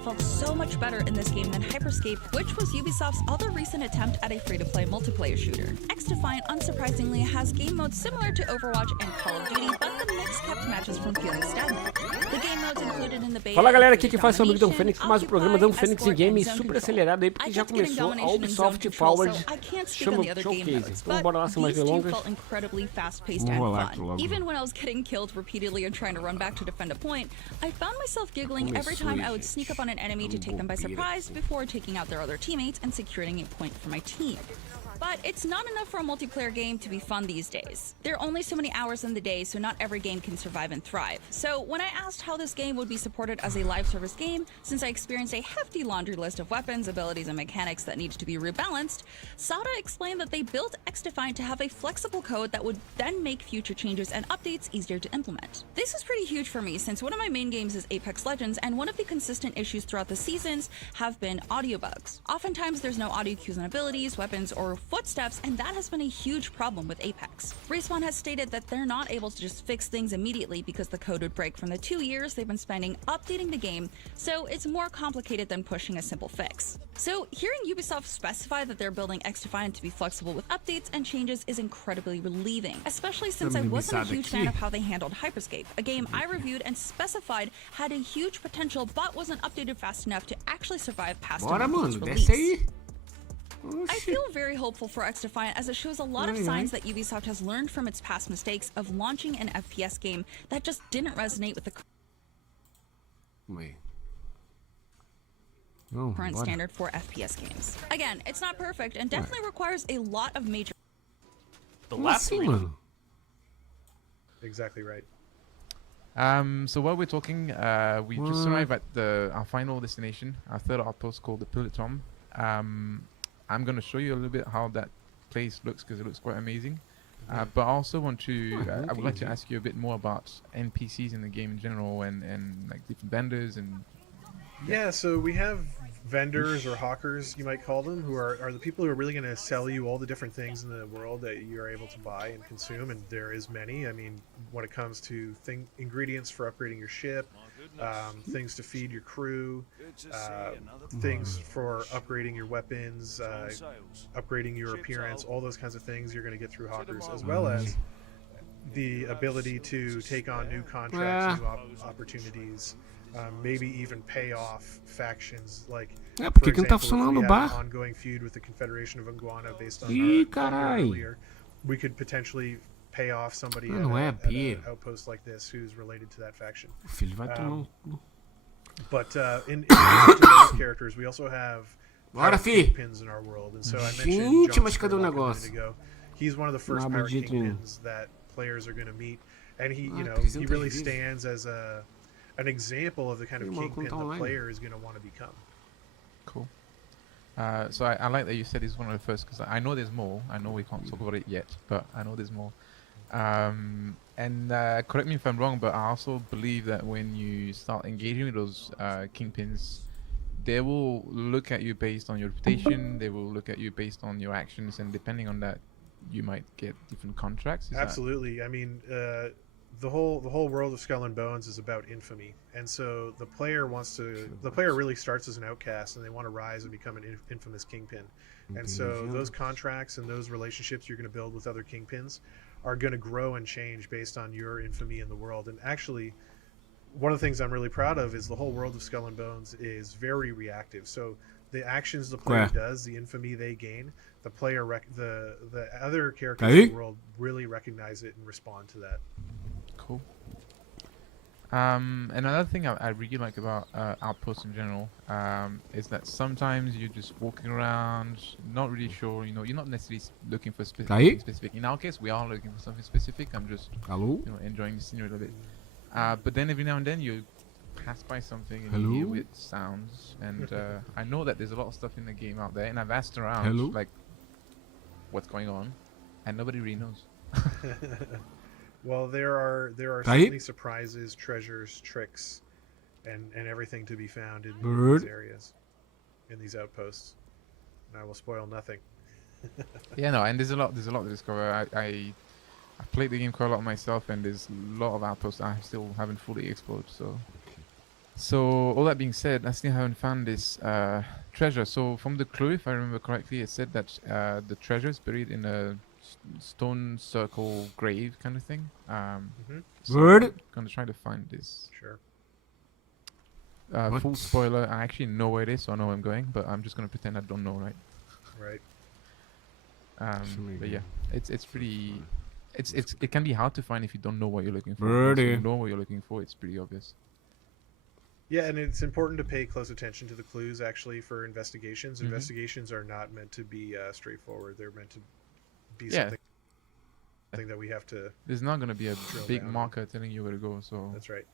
world felt so much better in this game than Hyperscape, which was Ubisoft's other recent attempt at a free-to-play multiplayer shooter. X-Defiant, unsurprisingly, has game modes similar to Overwatch and Call of Duty, but the mix kept matches from feeling stagnant. The game modes included in the beta. Fala galera, aqui que faz o amigo Dom Fênix com mais um programa Dom Fênix em Game super acelerado aí, porque já começou a Ubisoft Foward chama Showcase. Então bora lá sem mais delongas. Vamos lá logo. Even when I was getting killed repeatedly and trying to run back to defend a point, I found myself giggling every time I would sneak up on an enemy to take them by surprise before taking out their other teammates and securing a point for my team. But it's not enough for a multiplayer game to be fun these days. There are only so many hours in the day, so not every game can survive and thrive. So when I asked how this game would be supported as a live service game, since I experienced a hefty laundry list of weapons, abilities, and mechanics that needed to be rebalanced, Sada explained that they built X-Defiant to have a flexible code that would then make future changes and updates easier to implement. This is pretty huge for me, since one of my main games is Apex Legends, and one of the consistent issues throughout the seasons have been audio bugs. Oftentimes there's no audio cues on abilities, weapons, or footsteps, and that has been a huge problem with Apex. Respawn has stated that they're not able to just fix things immediately because the code would break from the 2 years they've been spending updating the game, so it's more complicated than pushing a simple fix. So hearing Ubisoft specify that they're building X-Defiant to be flexible with updates and changes is incredibly relieving, especially since I wasn't a huge fan of how they handled Hyperscape, a game I reviewed and specified had a huge potential but wasn't updated fast enough to actually survive past its release. I feel very hopeful for X-Defiant as it shows a lot of signs that Ubisoft has learned from its past mistakes of launching an FPS game that just didn't resonate with the current standard for FPS games. Again, it's not perfect and definitely requires a lot of major... The last one. Exactly right. So while we're talking, we just arrived at our final destination, our third outpost called the Pilotom. I'm going to show you a little bit how that place looks because it looks quite amazing. But I also want to, I would like to ask you a bit more about NPCs in the game in general and like different vendors and... Yeah, so we have vendors or hawkers, you might call them, who are the people who are really going to sell you all the different things in the world that you're able to buy and consume, and there is many. I mean, when it comes to ingredients for upgrading your ship, things to feed your crew, things for upgrading your weapons, upgrading your appearance, all those kinds of things you're going to get through hawkers, as well as the ability to take on new contracts, new opportunities, maybe even pay off factions like, porque for que não tá example, funcionando o if we had bar? an ongoing feud with the Confederation of Anguana based on Ih, our carai. earlier, we could potentially pay off somebody at an outpost like this who's related to that faction. O filho vai tomar But in addition to those characters, we also have kingpins in our world, and so I mentioned John Smith a minute ago. He's one of the first pirate kingpins that players are going to meet, and he, he really stands as an example of the kind of kingpin the player is going to want to become. Cool. So I like that you said he's one of the first, because I know there's more. I know we can't talk about it yet, but I know there's more. And correct me if I'm wrong, but I also believe that when you start engaging with those kingpins, they will look at you based on your reputation, they will look at you based on your actions, and depending on that, you might get different contracts. Absolutely. I mean, the whole world of Skull and Bones is about infamy, and so the player really starts as an outcast, and they want to rise and become an infamous kingpin. And so those contracts and those relationships you're going to build with other kingpins are going to grow and change based on your infamy in the world. And actually, one of the things I'm really proud of is the whole world of Skull and Bones is very reactive. So the actions the player does, the infamy they gain, the player the other characters in the world really recognize it and respond to that. Cool. Another thing I really like about Outposts in general is that sometimes you're just walking around, not really sure, you're not necessarily looking for something specific. In our case, we are looking for something specific. I'm just enjoying the scenery a little bit. But then every now and then you pass by something and you hear weird sounds. And I know that there's a lot of stuff in the game out there, and I've asked around, like, what's going on, and nobody really knows. Well, there are certainly surprises, treasures, tricks, and everything to be found in these areas, in these outposts. And I will spoil nothing. Yeah, no, and there's a lot to discover. I played the game quite a lot myself, and there's a lot of outposts I still haven't fully explored. So So all that being said, I still haven't found this treasure. So from the clue, if I remember correctly, it said that the treasure is buried in a stone circle grave kind of thing. So Word. I'm gonna try to find this. Sure. Full spoiler, I actually know where it is, so I know where I'm going, but I'm just gonna pretend I don't know, right? Right. But yeah, it's pretty. It can be hard to find if you don't know what you're looking for. Word. Once you know what you're looking for, it's pretty obvious. Yeah, and it's important to pay close attention to the clues, actually, for investigations. Investigations are not meant to be straightforward. They're meant to be something that we have to... There's not going to be a big down marker telling you where to go, so... That's right.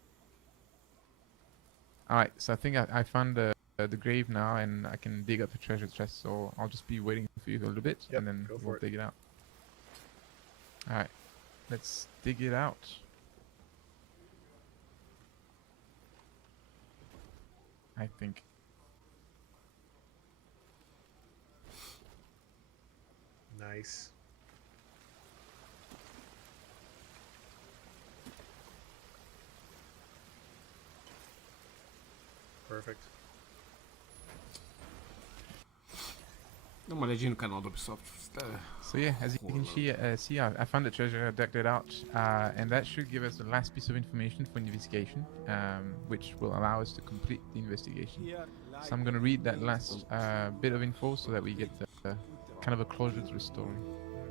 Alright, so I think I found the grave now, and I can dig up the treasure chest, so I'll just be waiting for you a little bit, and then we'll dig it out. Alright, let's dig it out. I think. Nice. Perfect. Dá uma olhadinha no canal do Ubisoft. So yeah, as you can see, I found the treasure, I dug it out, and that should give us the last piece of information for investigation, which will allow us to complete the investigation. So I'm going to read that last bit of info so that we get kind of a closure to the story.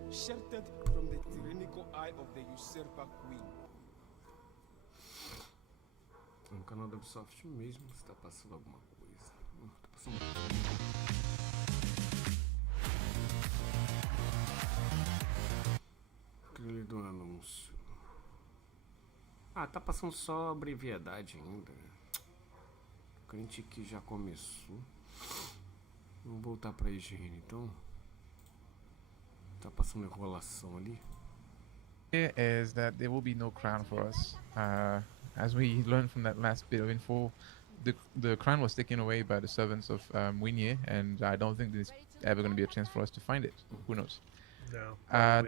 Sheltered from the tyrannical eye of the usurper queen. No canal do Ubisoft mesmo, se tá passando alguma coisa. Tá passando... Trilha do anúncio. Ah, tá passando só a brevidade ainda. O crente que já começou. Vamos voltar pra higiene, então. Tá passando enrolação ali. Here is that there will be no crown for us. As we learned from that last bit of info, the crown was taken away by the servants of Winnie, and I don't think there's ever going to be a chance for us to find it. Who knows? No.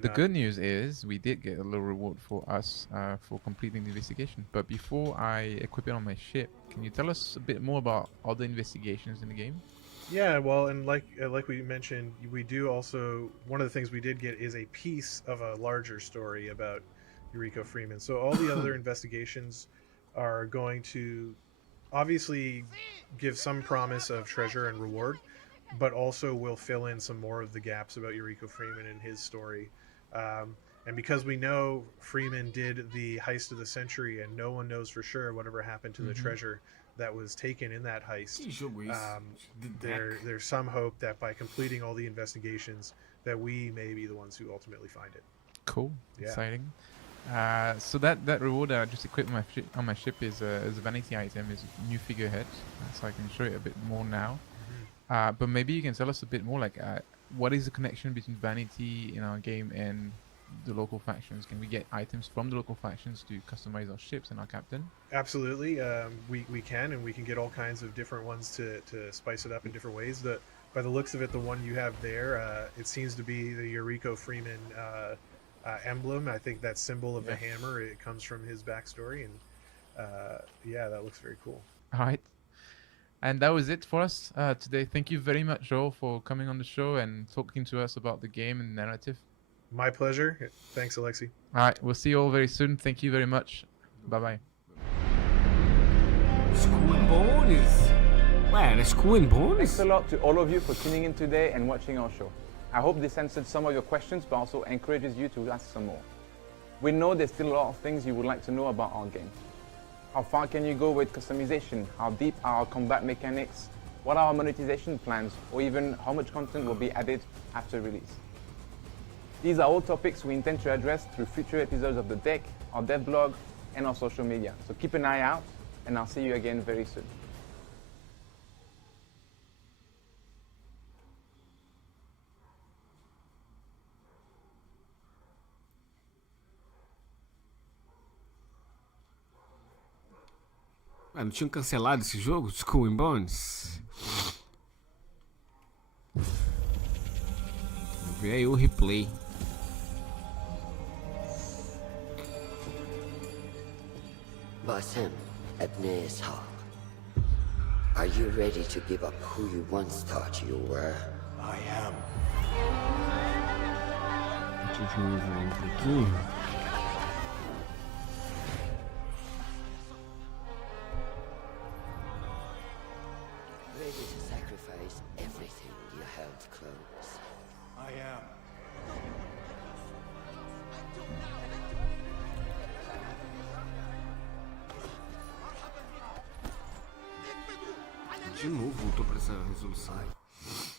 The good news is we did get a little reward for us for completing the investigation. But before I equip it on my ship, can you tell us a bit more about other investigations in the game? Yeah, well, and like we mentioned, we do also, one of the things we did get is a piece of a larger story about Yuriko Freeman. So all the other investigations are going to obviously give some promise of treasure and reward, but also will fill in some more of the gaps about Yuriko Freeman and his story. And because we know Freeman did the heist of the century and no one knows for sure whatever happened to the treasure that was taken in that heist, there's some hope that by completing all the investigations that we may be the ones who ultimately find it. Cool. Yeah. Exciting. So that reward that I just equipped on my ship is a vanity item, is a new figurehead, so I can show it a bit more now. But maybe you can tell us a bit more, like what is the connection between vanity in our game and the local factions? Can we get items from the local factions to customize our ships and our captain? Absolutely, we can, and we can get all kinds of different ones to spice it up in different ways. By the looks of it, the one you have there, it seems to be the Yuriko Freeman emblem. I think that symbol of the hammer, it comes from his backstory, and yeah, that looks very cool. All right. And that was it for us today. Thank you very much, Joel, for coming on the show and talking to us about the game and the narrative. My pleasure. Thanks, Alexi. All right, we'll see you all very soon. Thank you very much. Bye-bye. Skull and Bones! Ué, Skull and Bones? Thanks a lot to all of you for tuning in today and watching our show. I hope this answered some of your questions, but also encourages you to ask some more. We know there's still a lot of things you would like to know about our game. How far can you go with customization? How deep are our combat mechanics? What are our monetization plans? Or even how much content will be added after release? These are all topics we intend to address through future episodes of The Deck, our dev blog, and our social media. So keep an eye out, and I'll see you again very soon. Ah, não tinham cancelado esse jogo? Skull and Bones? Vamos ver aí o replay. باسم ابن إسحاق Are you ready to give up who you once thought you were? I am. Deixa eu diminuir um pouquinho. Ready to sacrifice everything you held close. I am. De novo, voltou pra essa resolução.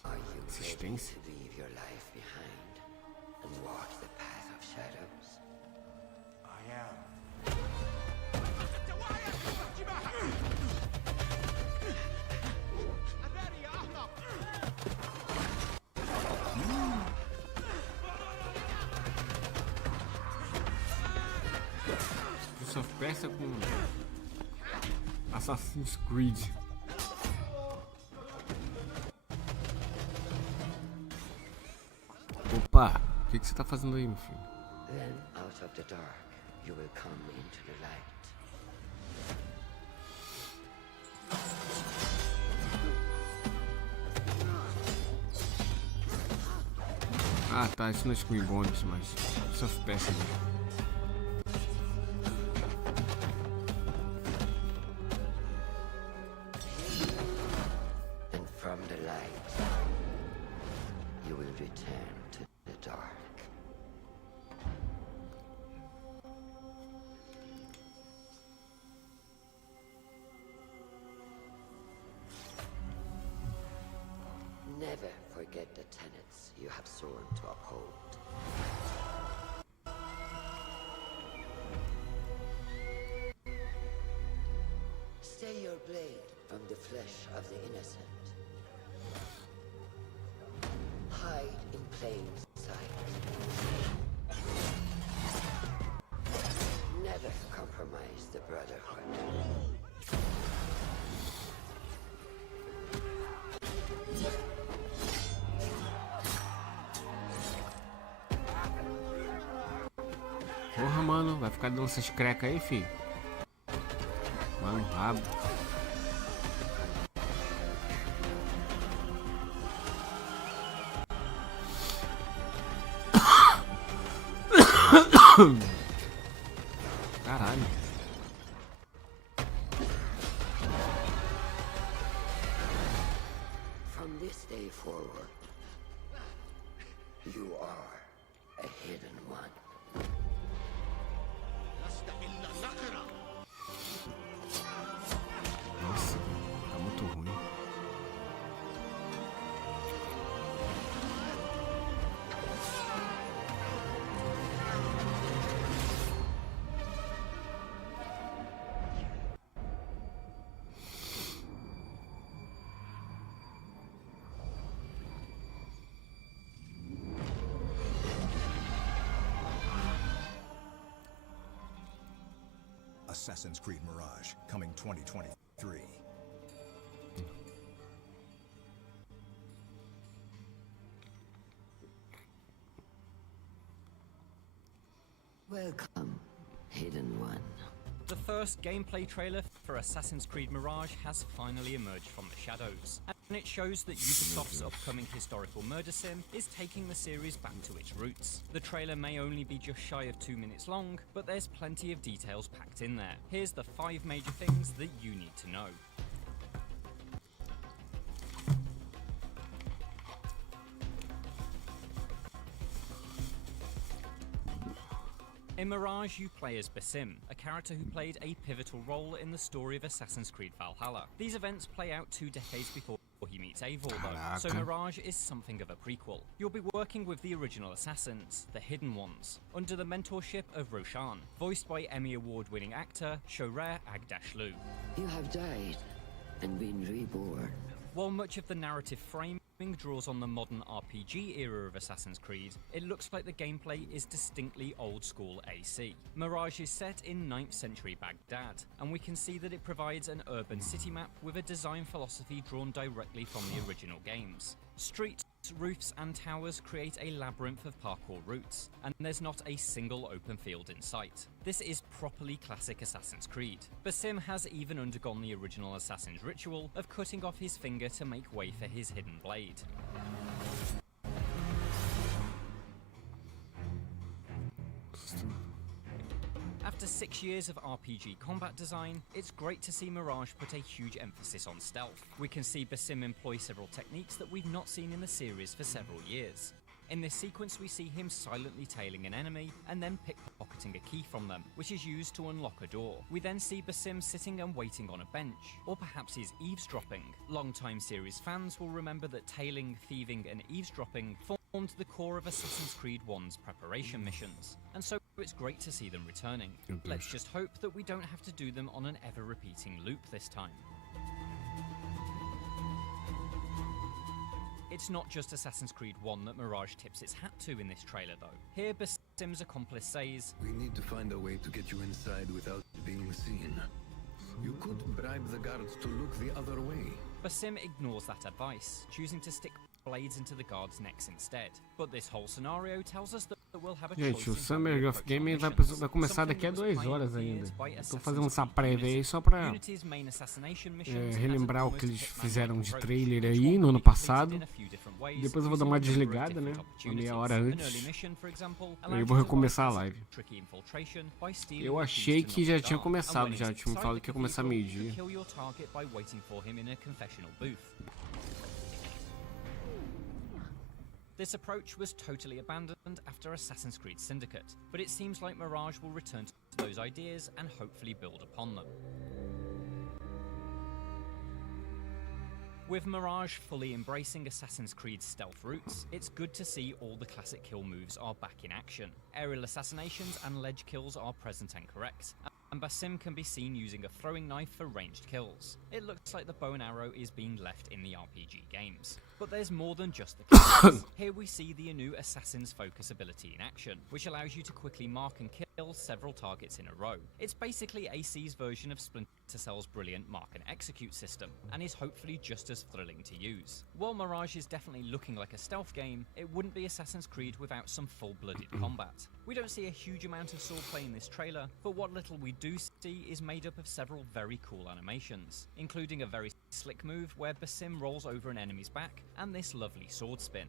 Are you ready Assistência. to leave your life behind and walk the path of shadows? I am. Ubisoft peça com Assassin's Creed. Opa, o que você tá fazendo aí, meu filho? Then out of the dark, you will come into the light. Ah tá, isso não é Screen Bonus, mas Ubisoft peça mesmo. And from the light, you will return to the dark. Never forget the tenets you have sworn to uphold. Stay your blade from the flesh of the innocent. Hide in plain sight. Never compromise the Brotherhood. Porra, mano, vai ficar dando essas crecas aí, filho? Mano, rabo. Caralho. From this day forward, you are a hidden one. Nossa, tá muito ruim. Assassin's Creed Mirage, coming 2023. Welcome, hidden one. The first gameplay trailer for Assassin's Creed Mirage has finally emerged from the shadows, and it shows that Ubisoft's upcoming historical murder sim is taking the series back to its roots. The trailer may only be just shy of 2 minutes long, but there's plenty of details packed in there. Here's the 5 major things that you need to know. In Mirage, you play as Basim, a character who played a pivotal role in the story of Assassin's Creed Valhalla. These events play out 2 decades before he meets Eivor, though, so Mirage is something of a prequel. You'll be working with the original assassins, the Hidden Ones, under the mentorship of Roshan, voiced by Emmy Award-winning actor Shohreh Aghdashloo. You have died and been reborn. While much of the narrative framing draws on the modern RPG era of Assassin's Creed, it looks like the gameplay is distinctly old-school AC. Mirage is set in 9th century Baghdad, and we can see that it provides an urban city map with a design philosophy drawn directly from the original games. Streets roofs and towers create a labyrinth of parkour routes, and there's not a single open field in sight. This is properly classic Assassin's Creed. Basim has even undergone the original Assassin's ritual of cutting off his finger to make way for his hidden blade. After 6 years of RPG combat design, it's great to see Mirage put a huge emphasis on stealth. We can see Basim employ several techniques that we've not seen in the series for several years. In this sequence, we see him silently tailing an enemy and then pickpocketing a key from them, which is used to unlock a door. We then see Basim sitting and waiting on a bench, or perhaps he's eavesdropping. Longtime series fans will remember that tailing, thieving and eavesdropping formed the core of Assassin's Creed 1's preparation missions, and so it's great to see them returning. Let's just hope that we don't have to do them on an ever-repeating loop this time. It's not just Assassin's Creed 1 that Mirage tips its hat to in this trailer though. Here Basim's accomplice says, "We need to find a way to get you inside without being seen. You could bribe the guards to look the other way." Basim ignores that advice, choosing to stick blades into the guards' necks instead. But this whole scenario tells us that we'll have a Gente, o choice in Summer how we of approach Game our vai missions, começar something daqui a that was 2 horas pioneered ainda. by Eu tô Assassin's fazendo essa Creed prévia aí Unity. só pra Unity's main assassination missions relembrar o que eles has a fizeram de Hitman-like trailer approach, aí which no will ano be completed passado. in a few different ways, Depois eu vou dar using uma a number of desligada, né? different Uma meia opportunities. hora An antes. early mission, for example, Aí eu allows vou you to recomeçar a bypass live. tricky infiltration by stealing Eu the achei keys to que já knock tinha down, começado and when já. it's Tinha me falado inside que ia the começar cathedral, meio-dia. you kill your target by waiting for him in a confessional booth. This approach was totally abandoned after Assassin's Creed Syndicate, but it seems like Mirage will return to those ideas and hopefully build upon them. With Mirage fully embracing Assassin's Creed's stealth roots, it's good to see all the classic kill moves are back in action. Aerial assassinations and ledge kills are present and correct, and Basim can be seen using a throwing knife for ranged kills. It looks like the bow and arrow is being left in the RPG games. But there's more than just the kills. Here we see the new Assassin's Focus ability in action, which allows you to quickly mark and kill several targets in a row. It's basically AC's version of Splinter Cell's brilliant mark and execute system, and is hopefully just as thrilling to use. While Mirage is definitely looking like a stealth game, it wouldn't be Assassin's Creed without some full-blooded combat. We don't see a huge amount of swordplay in this trailer, but what little we do see is made up of several very cool animations, including a very slick move where Basim rolls over an enemy's back, and this lovely sword spin.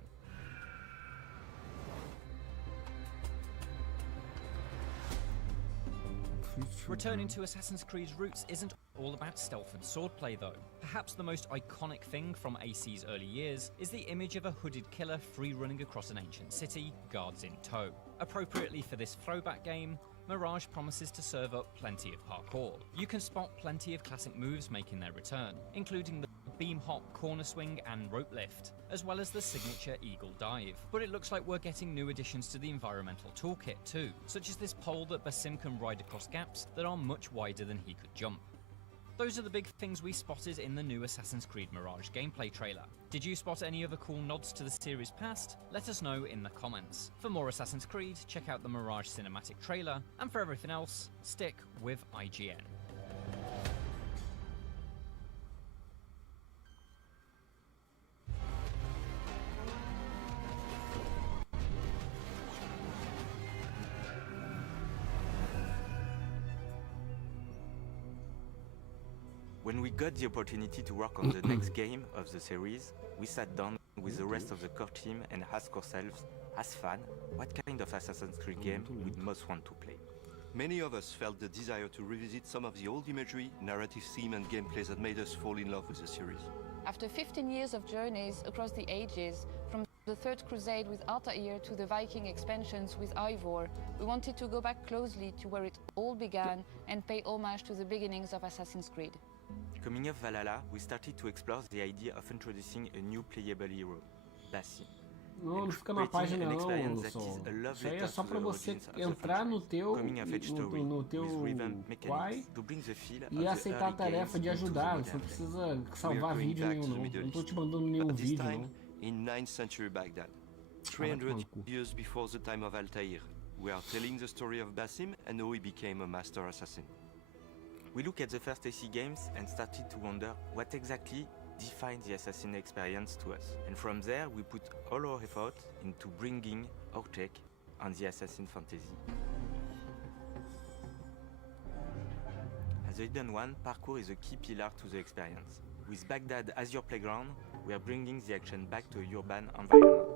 Returning to Assassin's Creed's roots isn't all about stealth and swordplay though. Perhaps the most iconic thing from AC's early years is the image of a hooded killer free running across an ancient city, guards in tow. Appropriately for this throwback game, Mirage promises to serve up plenty of parkour. You can spot plenty of classic moves making their return, including the beam hop, corner swing and rope lift, as well as the signature eagle dive. But it looks like we're getting new additions to the environmental toolkit too, such as this pole that Basim can ride across gaps that are much wider than he could jump. Those are the big things we spotted in the new Assassin's Creed Mirage gameplay trailer. Did you spot any other cool nods to the series past? Let us know in the comments. For more Assassin's Creed, check out the Mirage cinematic trailer, and for everything else, stick with IGN. When we got the opportunity to work on the next game of the series, we sat down with the rest of the core team and asked ourselves, as fans, what kind of Assassin's Creed game we'd most want to play. Many of us felt the desire to revisit some of the old imagery, narrative theme and gameplays that made us fall in love with the series. After 15 years of journeys across the ages, from the Third Crusade with Altair to the Viking expansions with Ivor, we wanted to go back closely to where it all began and pay homage to the beginnings of Assassin's Creed. Coming off Valhalla, we started to explore the idea of introducing a new playable hero, Basim. Não, não fica na página não, Sol. Isso aí é só pra você entrar no teu Quai e aceitar a tarefa de ajudar. Você não precisa salvar vídeo nenhum não. Não tô te mandando nenhum vídeo não. In 9th century Baghdad, 300 years before the time of Altair, we are telling the story of Basim and how he became a master assassin. We looked at the first AC games and started to wonder what exactly defined the assassin experience to us. And from there, we put all our effort into bringing our take on the assassin fantasy. As a hidden one, parkour is a key pillar to the experience. With Baghdad as your playground, we are bringing the action back to a urban environment.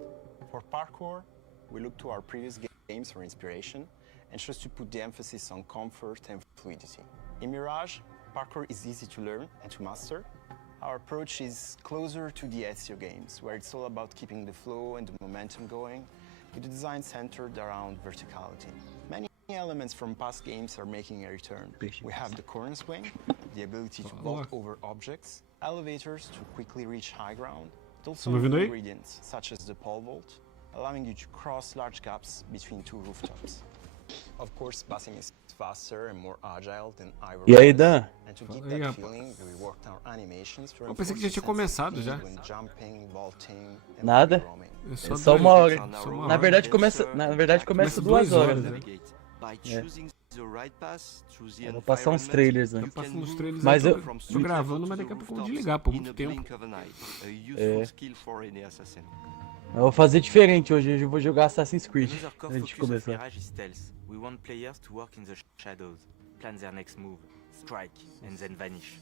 For parkour, we look to our previous games for inspiration and chose to put the emphasis on comfort and fluidity. In Mirage, parkour is easy to learn and to master. Our approach is closer to the Ezio games, where it's all about keeping the flow and the momentum going, with the design centered around verticality. Many elements from past games are making a return. We have the corner swing, the ability to vault over objects, elevators to quickly reach high ground, but also new ingredients such as the pole vault, allowing you to cross large gaps between two rooftops. Of course, Basim is faster and more agile than Ivor. E aí, Dan? And to give that feeling, we worked our animations to Eu pensei que já tinha começado já. jumping, vaulting, and Nada. É É só uma hora. Na verdade começa 2 horas. Né? Eu vou passar uns trailers, né? Tá passando uns trailers. Mas eu tô gravando, mas daqui a pouco eu vou desligar por muito tempo. Eu vou fazer diferente hoje eu vou jogar Assassin's Creed antes de começar. We want players to work in the shadows, plan their next move, strike, and then vanish.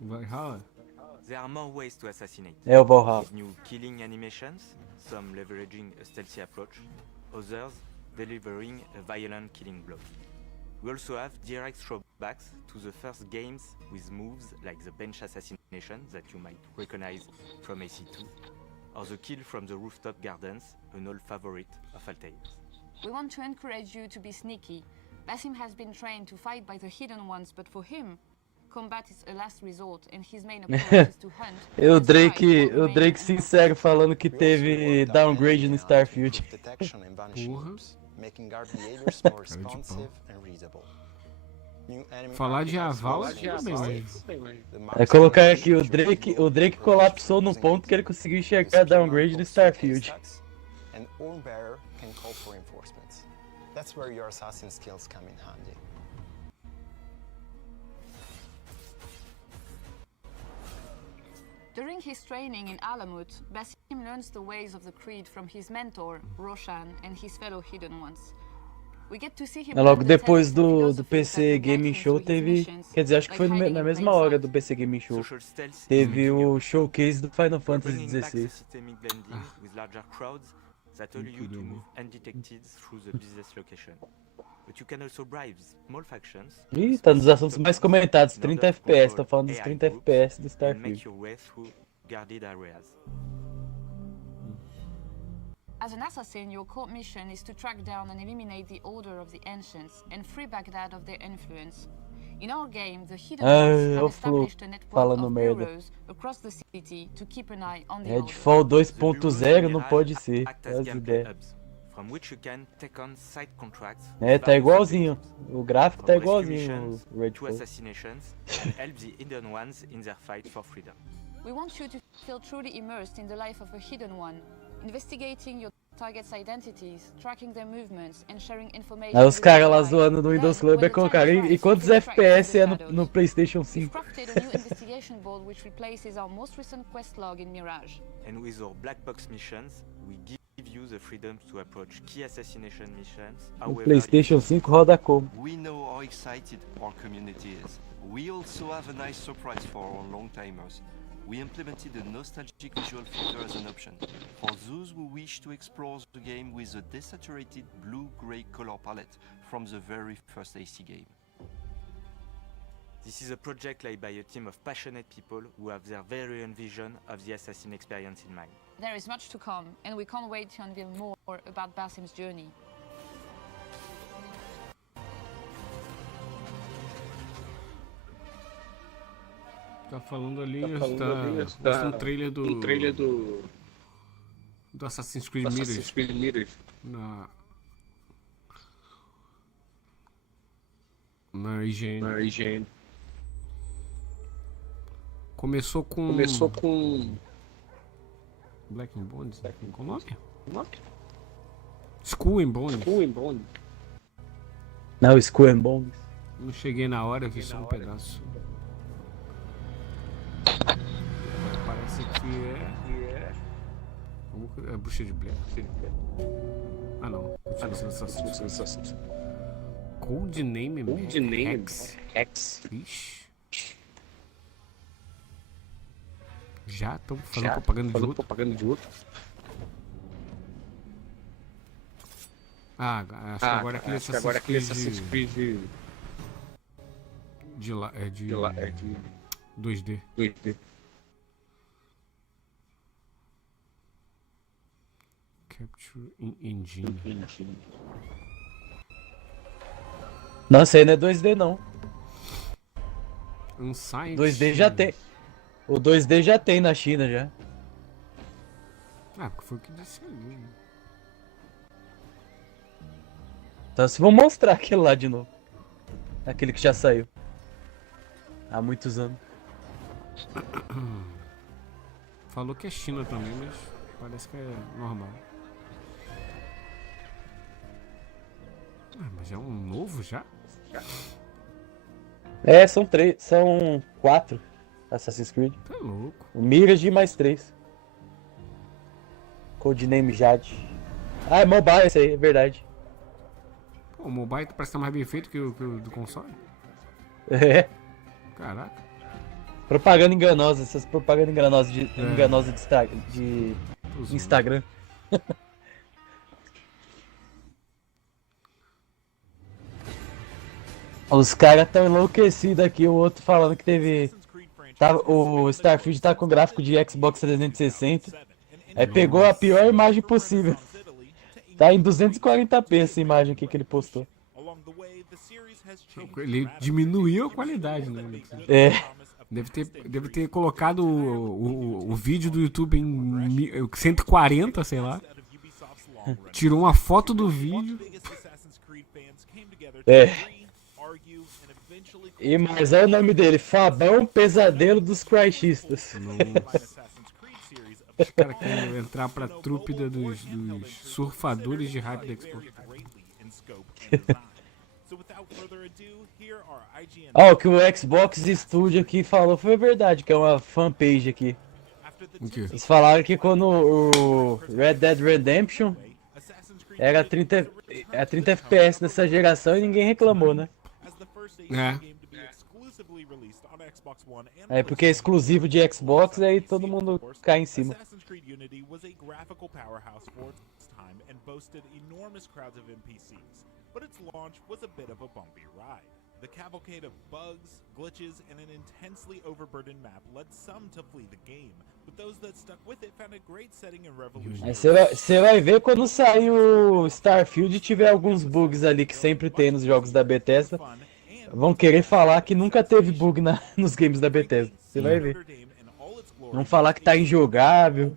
Valhalla? There are more ways to assassinate. É o Valhalla. With new killing animations, some leveraging a stealthy approach, others delivering a violent killing blow. We also have direct throwbacks to the first games with moves like the bench assassination that you might recognize from AC2, or the kill from the rooftop gardens, an old favorite of Altair. We want to encourage you to be sneaky. Basim has been trained to fight by the hidden ones, but for him, combat is a last resort, and his main approach is to hunt. O Drake sincero falando que teve downgrade no Starfield. Falar de aval é tudo bem, É colocar aqui, o Drake colapsou no ponto que ele conseguiu enxergar downgrade no Starfield. And own bearer can call for reinforcements. That's where your assassin skills come in handy. During his training in Alamut, Basim learns the ways of the Creed from his mentor, Roshan, and his fellow Hidden Ones. We get to see him Logo depois do PC Gaming Show teve, quer dizer, acho que foi na mesma hora do PC Gaming Show, teve o showcase do Final Fantasy XVI. That allow you to move undetected through the business location. But you can also bribe small factions. Ih, tá nos assuntos mais comentados, 30 FPS, tô falando dos 30 FPS do Starfield. Make your way through guarded areas. As an assassin, your core mission is to track down and eliminate the Order of the Ancients and free Baghdad of their influence. In our game, the Hidden Ones have established a network of bureaus across the city to keep an eye on the Order. Redfall 2.0 não pode ser, as ideias. From which you can take on side contracts. É, tá igualzinho. O gráfico tá igualzinho o Redfall. Assassinations and help the Hidden Ones in their fight for freedom. We want you to feel truly immersed in the life of a Hidden One, investigating your targets' identities, tracking their movements, and sharing information. Aí os caras lá zoando no Windows Club colocaram, e quantos FPS é no PlayStation 5? Crafted a new investigation board which replaces our most recent quest log in Mirage. And with our black box missions, we give you the freedom to approach key assassination missions. O PlayStation 5 roda como? We know how excited our community is. We also have a nice surprise for our long-timers. We implemented a nostalgic visual filter as an option for those who wish to explore the game with a desaturated blue-gray color palette from the very first AC game. This is a project led by a team of passionate people who have their very own vision of the assassin experience in mind. There is much to come, and we can't wait to unveil more about Basim's journey. Tá falando ali, tá um trailer do Assassin's Creed Mirage na IGN. Começou com Black and Bones, qual o nome? Skull and Bones. Não, Skull and Bones. Não cheguei na hora, vi só um pedaço. Esse aqui é... É Bruxa de Blair. Ah não, continua sendo Assassin's. Codename X. Ixi. Já estão fazendo propaganda de outro. Ah, acho que agora é aquele Assassin's Creed de 2D. Capture Engine. Não, esse aí não é 2D não. Unsigned. 2D já tem. O 2D já tem na China já. Ah, porque foi o que disse ali. Então se vão mostrar aquele lá de novo. Aquele que já saiu. Há muitos anos. Falou que é China também, mas parece que é normal. Ah, mas é um novo já? É, são 4 Assassin's Creed. Tá louco. O Mirage mais 3. Codename Jade. Ah, é mobile esse aí, é verdade. Pô, o mobile parece estar mais bem feito que o do console. É. Caraca. Propaganda enganosa, essas propagandas enganosas de Instagram. Os caras tão enlouquecidos aqui, o outro falando que teve... o Starfield tá com gráfico de Xbox 360. Aí pegou a pior imagem possível. Tá em 240p essa imagem aqui que ele postou. Ele diminuiu a qualidade, né? É. Deve ter colocado o vídeo do YouTube em 140, sei lá. Tirou uma foto do vídeo. É. E mas é o nome dele, Fabão Pesadelo dos Crashistas. Os caras querem entrar pra trupe dos surfadores de hype da Xbox. Ó, o que o Xbox Studio aqui falou foi verdade, que é uma fanpage aqui. Eles falaram que quando o Red Dead Redemption era 30 FPS nessa geração e ninguém reclamou, né? É porque é exclusivo de Xbox e aí todo mundo cai em cima. But its launch was a bit of a bumpy ride. The cavalcade of bugs, glitches, and an intensely overburdened map led some to flee the game, but those that stuck with it found a great setting and revolution. Você vai ver quando sair o Starfield e tiver alguns bugs ali que sempre tem nos jogos da Bethesda. Vão querer falar que nunca teve bug nos games da Bethesda. Você vai ver. Vão falar que tá injogável.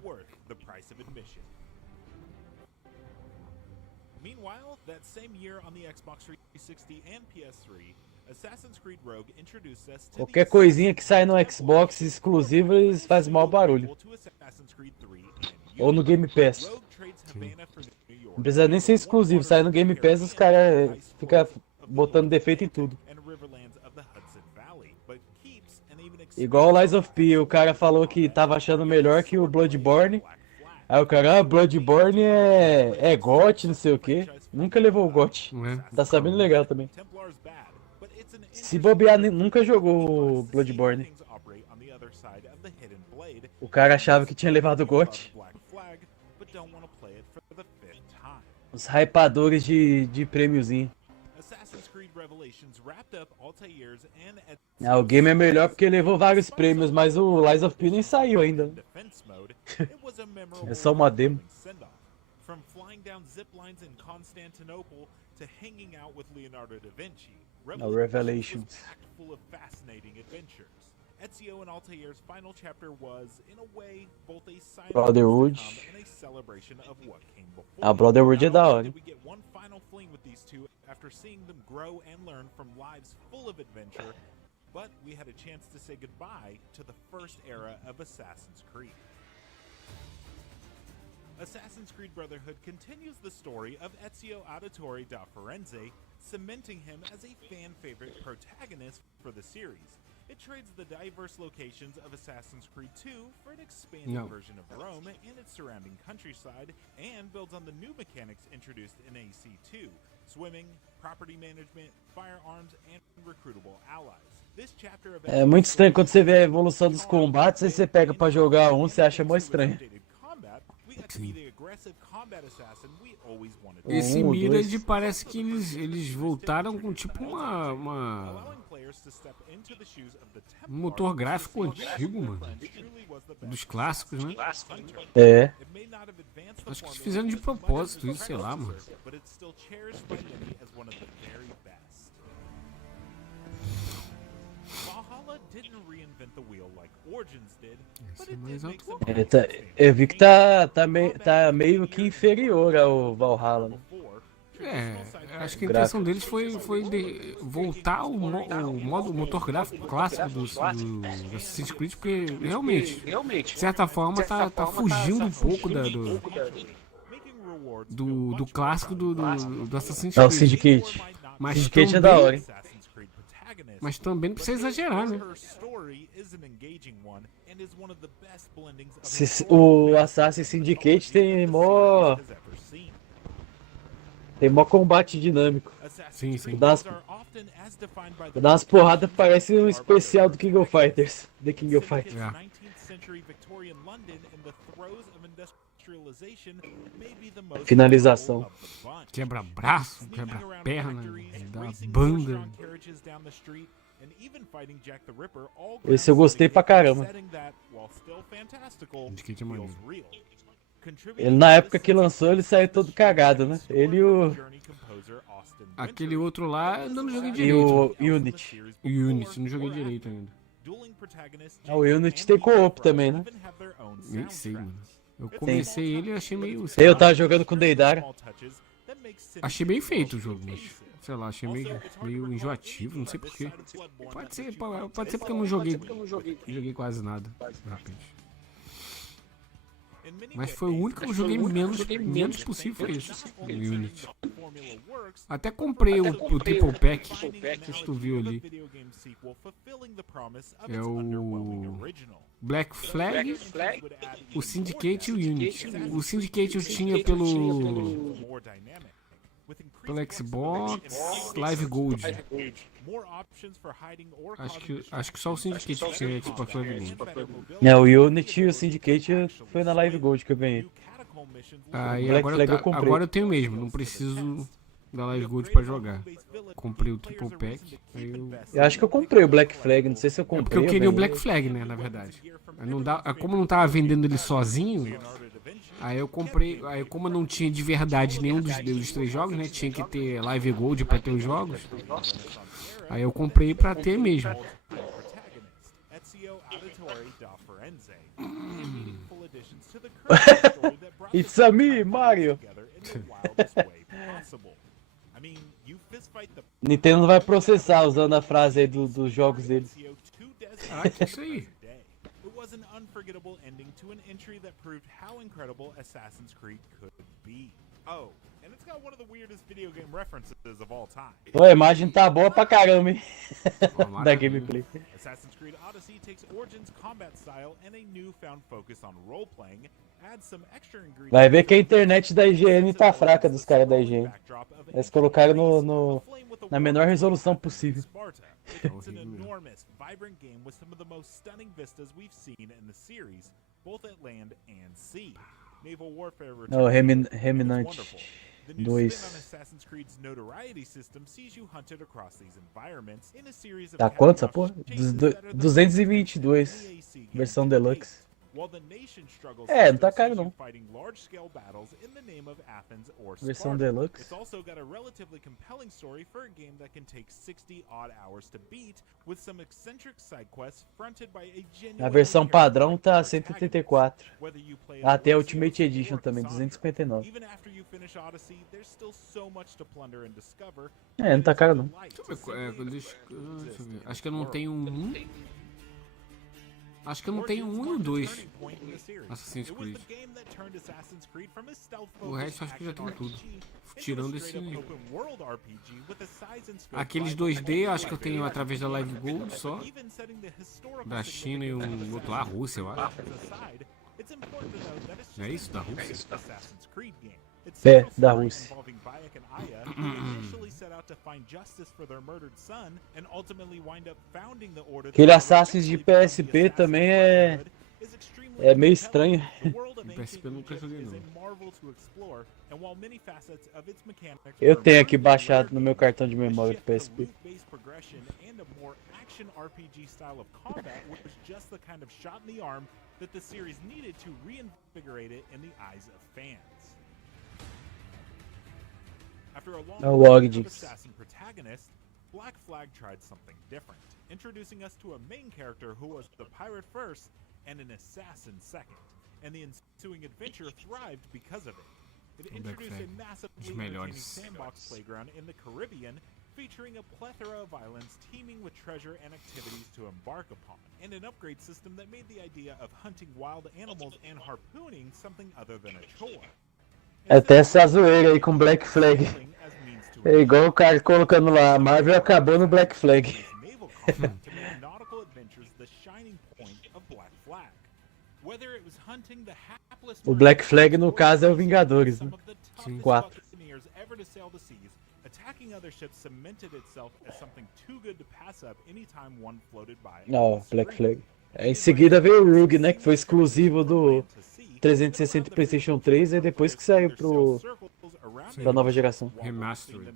That same year on the Xbox 360 and PS3, Assassin's Creed Rogue introduced us to Qualquer coisinha que sai no Xbox exclusivo, eles fazem mau barulho. Ou no Game Pass. Não precisa nem ser exclusivo, sai no Game Pass os caras ficam botando defeito em tudo. Igual o Lies of P, o cara falou que tava achando melhor que o Bloodborne. Aí o cara, Bloodborne é GOT, não sei o que. Nunca levou o GOT. Tá sabendo legal também. Se bobear, nunca jogou o Bloodborne. O cara achava que tinha levado o GOT. Os hypadores de prêmiozinho. O game é melhor porque levou vários prêmios, mas o Lies of P nem saiu ainda. Né? É só uma demo. From flying down zip lines in Constantinople to hanging out with Leonardo da Vinci, Revelations was packed full of fascinating adventures. Ezio and Altair's final chapter was, in a way, both a sign of Brotherhood. and a celebration of what came before. A Brotherhood é da hora. Did we get one final fling with these two after seeing them grow and learn from lives full of adventure, but we had a chance to say goodbye to the first era of Assassin's Creed. Assassin's Creed Brotherhood continues the story of Ezio Auditore da Firenze, cementing him as a fan-favorite protagonist for the series. It trades the diverse locations of Assassin's Creed 2 for an expanded version of Rome and its surrounding countryside, and builds on the new mechanics introduced in AC2, swimming, property management, firearms, and recruitable allies. This chapter of É muito estranho quando você vê a evolução dos combates, aí você pega pra jogar um, você acha mó estranho. Esse Mirage parece que eles voltaram com tipo um motor gráfico antigo, mano. Dos clássicos, né? É. Acho que eles fizeram de propósito isso, sei lá, mano. Eu vi que tá meio que inferior ao Valhalla, né? Acho que a intenção deles foi voltar ao motor gráfico clássico do Assassin's Creed, porque realmente, de certa forma, tá fugindo um pouco do clássico do Assassin's Creed. É o Syndicate. Mas Syndicate é da hora, hein? Mas também não precisa exagerar, né? O Assassin's Syndicate tem mó combate dinâmico. Sim. Dá umas porradas, parece um especial do King of Fighters. The King of Fighters. Finalização. Quebra braço, quebra perna, dá banda. Esse eu gostei pra caramba. Syndicate é maneiro. Ele, na época que lançou, ele saiu todo cagado, né? Ele e o... Aquele outro lá, eu não joguei direito. E o Unity. Não joguei direito ainda. O Unity tem co-op também, né? Nem sei, mano. Eu comecei ele e achei meio... Eu tava jogando com o Deidara. Achei bem feito o jogo, mas... Sei lá, achei meio enjoativo, não sei porquê. Pode ser porque eu não joguei quase nada, de repente. Mas foi o único que eu joguei menos possível, foi esse, o Unity. Até comprei o Triple Pack, não sei se tu viu ali. É o Black Flag, o Syndicate e o Unity. O Syndicate eu tinha pelo Xbox Live Gold. Acho que só o Syndicate tinha Xbox Live Gold. O Unity e o Syndicate foi na Live Gold que eu ganhei. Agora eu tenho mesmo, não preciso da Live Gold pra jogar. Comprei o Triple Pack. Eu acho que eu comprei o Black Flag, não sei se eu comprei. Porque eu queria o Black Flag, né, na verdade. Como não tava vendendo ele sozinho, aí eu comprei. Aí como eu não tinha de verdade nenhum dos 3 jogos, né? Tinha que ter Live Gold pra ter os jogos. Aí eu comprei pra ter mesmo. It's a me, Mario! Nintendo não vai processar usando a frase aí dos jogos deles. Ah, que isso aí? Was an unforgettable ending to an entry that proved how incredible Assassin's Creed could be. Oh, and it's got one of the weirdest video game references of all time. A imagem tá boa pra caramba, hein? Da gameplay. Assassin's Creed Odyssey takes Origin's combat style and a newfound focus on role-playing, adds some extra ingredients. Vai ver que a internet da IGN tá fraca dos caras da IGN. Eles colocaram na menor resolução possível. It's an enormous, vibrant game with some of the most stunning vistas we've seen in the series, both at land and sea. Naval warfare Remnant 2. Tá quanto essa porra? 222. Versão Deluxe. Não tá caro não. Versão Deluxe. A versão padrão tá 184. Até a Ultimate Edition também, 259. Não tá caro não. Deixa eu ver. Acho que eu não tenho um. Acho que eu não tenho um e o 2. Assassin's It was Creed. the game that turned Assassin's Creed from a O stealth-focused resto acho que já action tem tudo. RPG Tirando into a esse. straight-up open world RPG with a size and scope Aqueles rival 2D acho que eu Minecraft, tenho através da Live Gold só. even setting the historical Da China e um outro lá, a Rússia, eu acho. aside, it's important to note that it's Não é just isso? Da a Rússia? Assassin's Creed game. Its É, central da story Rússia. involving Bayek and Aya, who initially set out to find justice for their murdered son and ultimately wind up founding the order Aquele that Assassin's de PSP também é meio estranho. No PSP eu nunca joguei não. Eu tenho aqui baixado no meu cartão de memória do PSP. action RPG style of combat was just the kind of shot in the arm that the series needed to reinvigorate it in the eyes of fans. After a long run of assassin protagonist, Black Flag tried something different, introducing us to a main character who was the pirate first and an assassin second, and the ensuing adventure thrived because of it. It introduced a massively entertaining sandbox playground in the Caribbean, featuring a plethora of islands teeming with treasure and activities to embark upon, and an upgrade system that made the idea of hunting wild animals and harpooning something other than a chore. Até essa zoeira aí com Black Flag. É igual o cara colocando lá, a Marvel acabou no Black Flag. O Black Flag no caso é o Vingadores, né? 4. Não, Black Flag. Em seguida veio o Rogue, né? Que foi exclusivo do 360 e PlayStation 3 e depois que saiu pra nova geração. Remastered.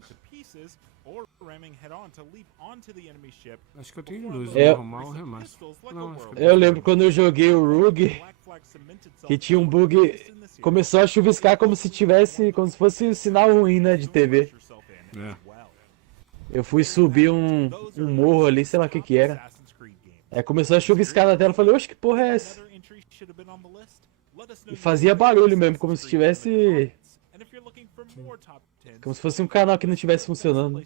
Acho que eu tenho dois, o normal e o remastered. Não, acho que Eu lembro quando eu joguei o Rogue, que tinha um bug, começou a chuviscar como se fosse um sinal ruim, né, de TV. É. Eu fui subir um morro ali, sei lá o que era. Aí começou a chuviscar na tela, eu falei, oxe, que porra é essa? E fazia barulho mesmo, como se tivesse... Como se fosse um canal que não estivesse funcionando.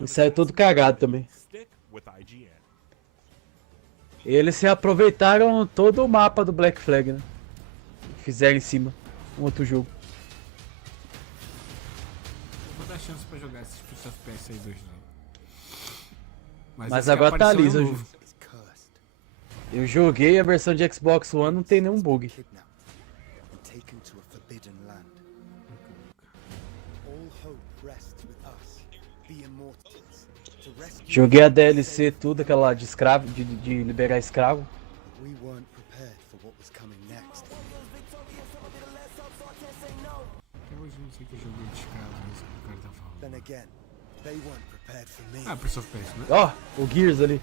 E saiu todo cagado também. E eles se aproveitaram todo o mapa do Black Flag, né? Fizeram em cima um outro jogo. Vou dar chance pra jogar esses Prince of Persia aí 2 não. Mas agora tá liso o jogo. Eu joguei a versão de Xbox One, não tem nenhum bug. Joguei a DLC tudo, aquela lá de escravo, de liberar escravo. Até hoje não sei que jogo de escravo é esse que o cara tá falando. Ah, Prince of Persia, né? Ó, o Gears ali.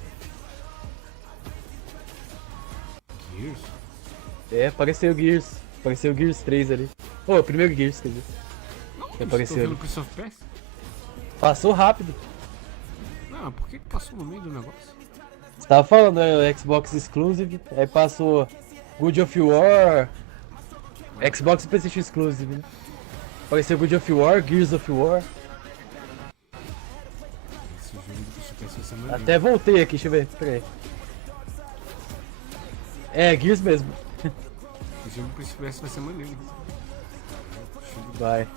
Gears? É, apareceu o Gears. Apareceu o Gears 3 ali. Ô, o primeiro Gears, quer dizer. Não, Apareceu ali. Prince of Persia? Passou rápido. Não, por que passou no meio do negócio? Você tava falando, é Xbox Exclusive, aí passou God of War, Xbox e PlayStation Exclusive, né? Apareceu God of War, Gears of War. Esse jogo do Prince of Persia vai ser maneiro. Até voltei aqui, deixa eu ver, peraí. É, Gears mesmo. Esse jogo do Prince of Persia vai ser maneiro. Vai.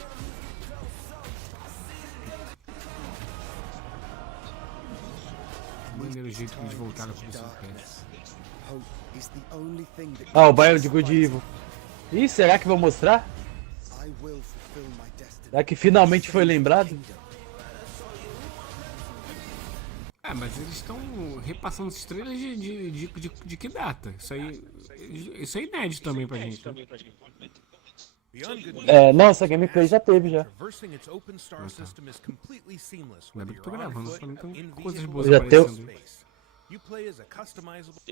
Maneiro o jeito que eles voltaram pro Prince of Persia. Ah, o Biome de Good Evil. Ih, será que vão mostrar? Será que finalmente foi lembrado? Ah, mas eles estão repassando estrelas de que data? Isso é inédito também pra gente. Né? É, não, essa gameplay já teve já. Ainda bem que tô gravando, só não tem coisas boas Já tem, aparecendo.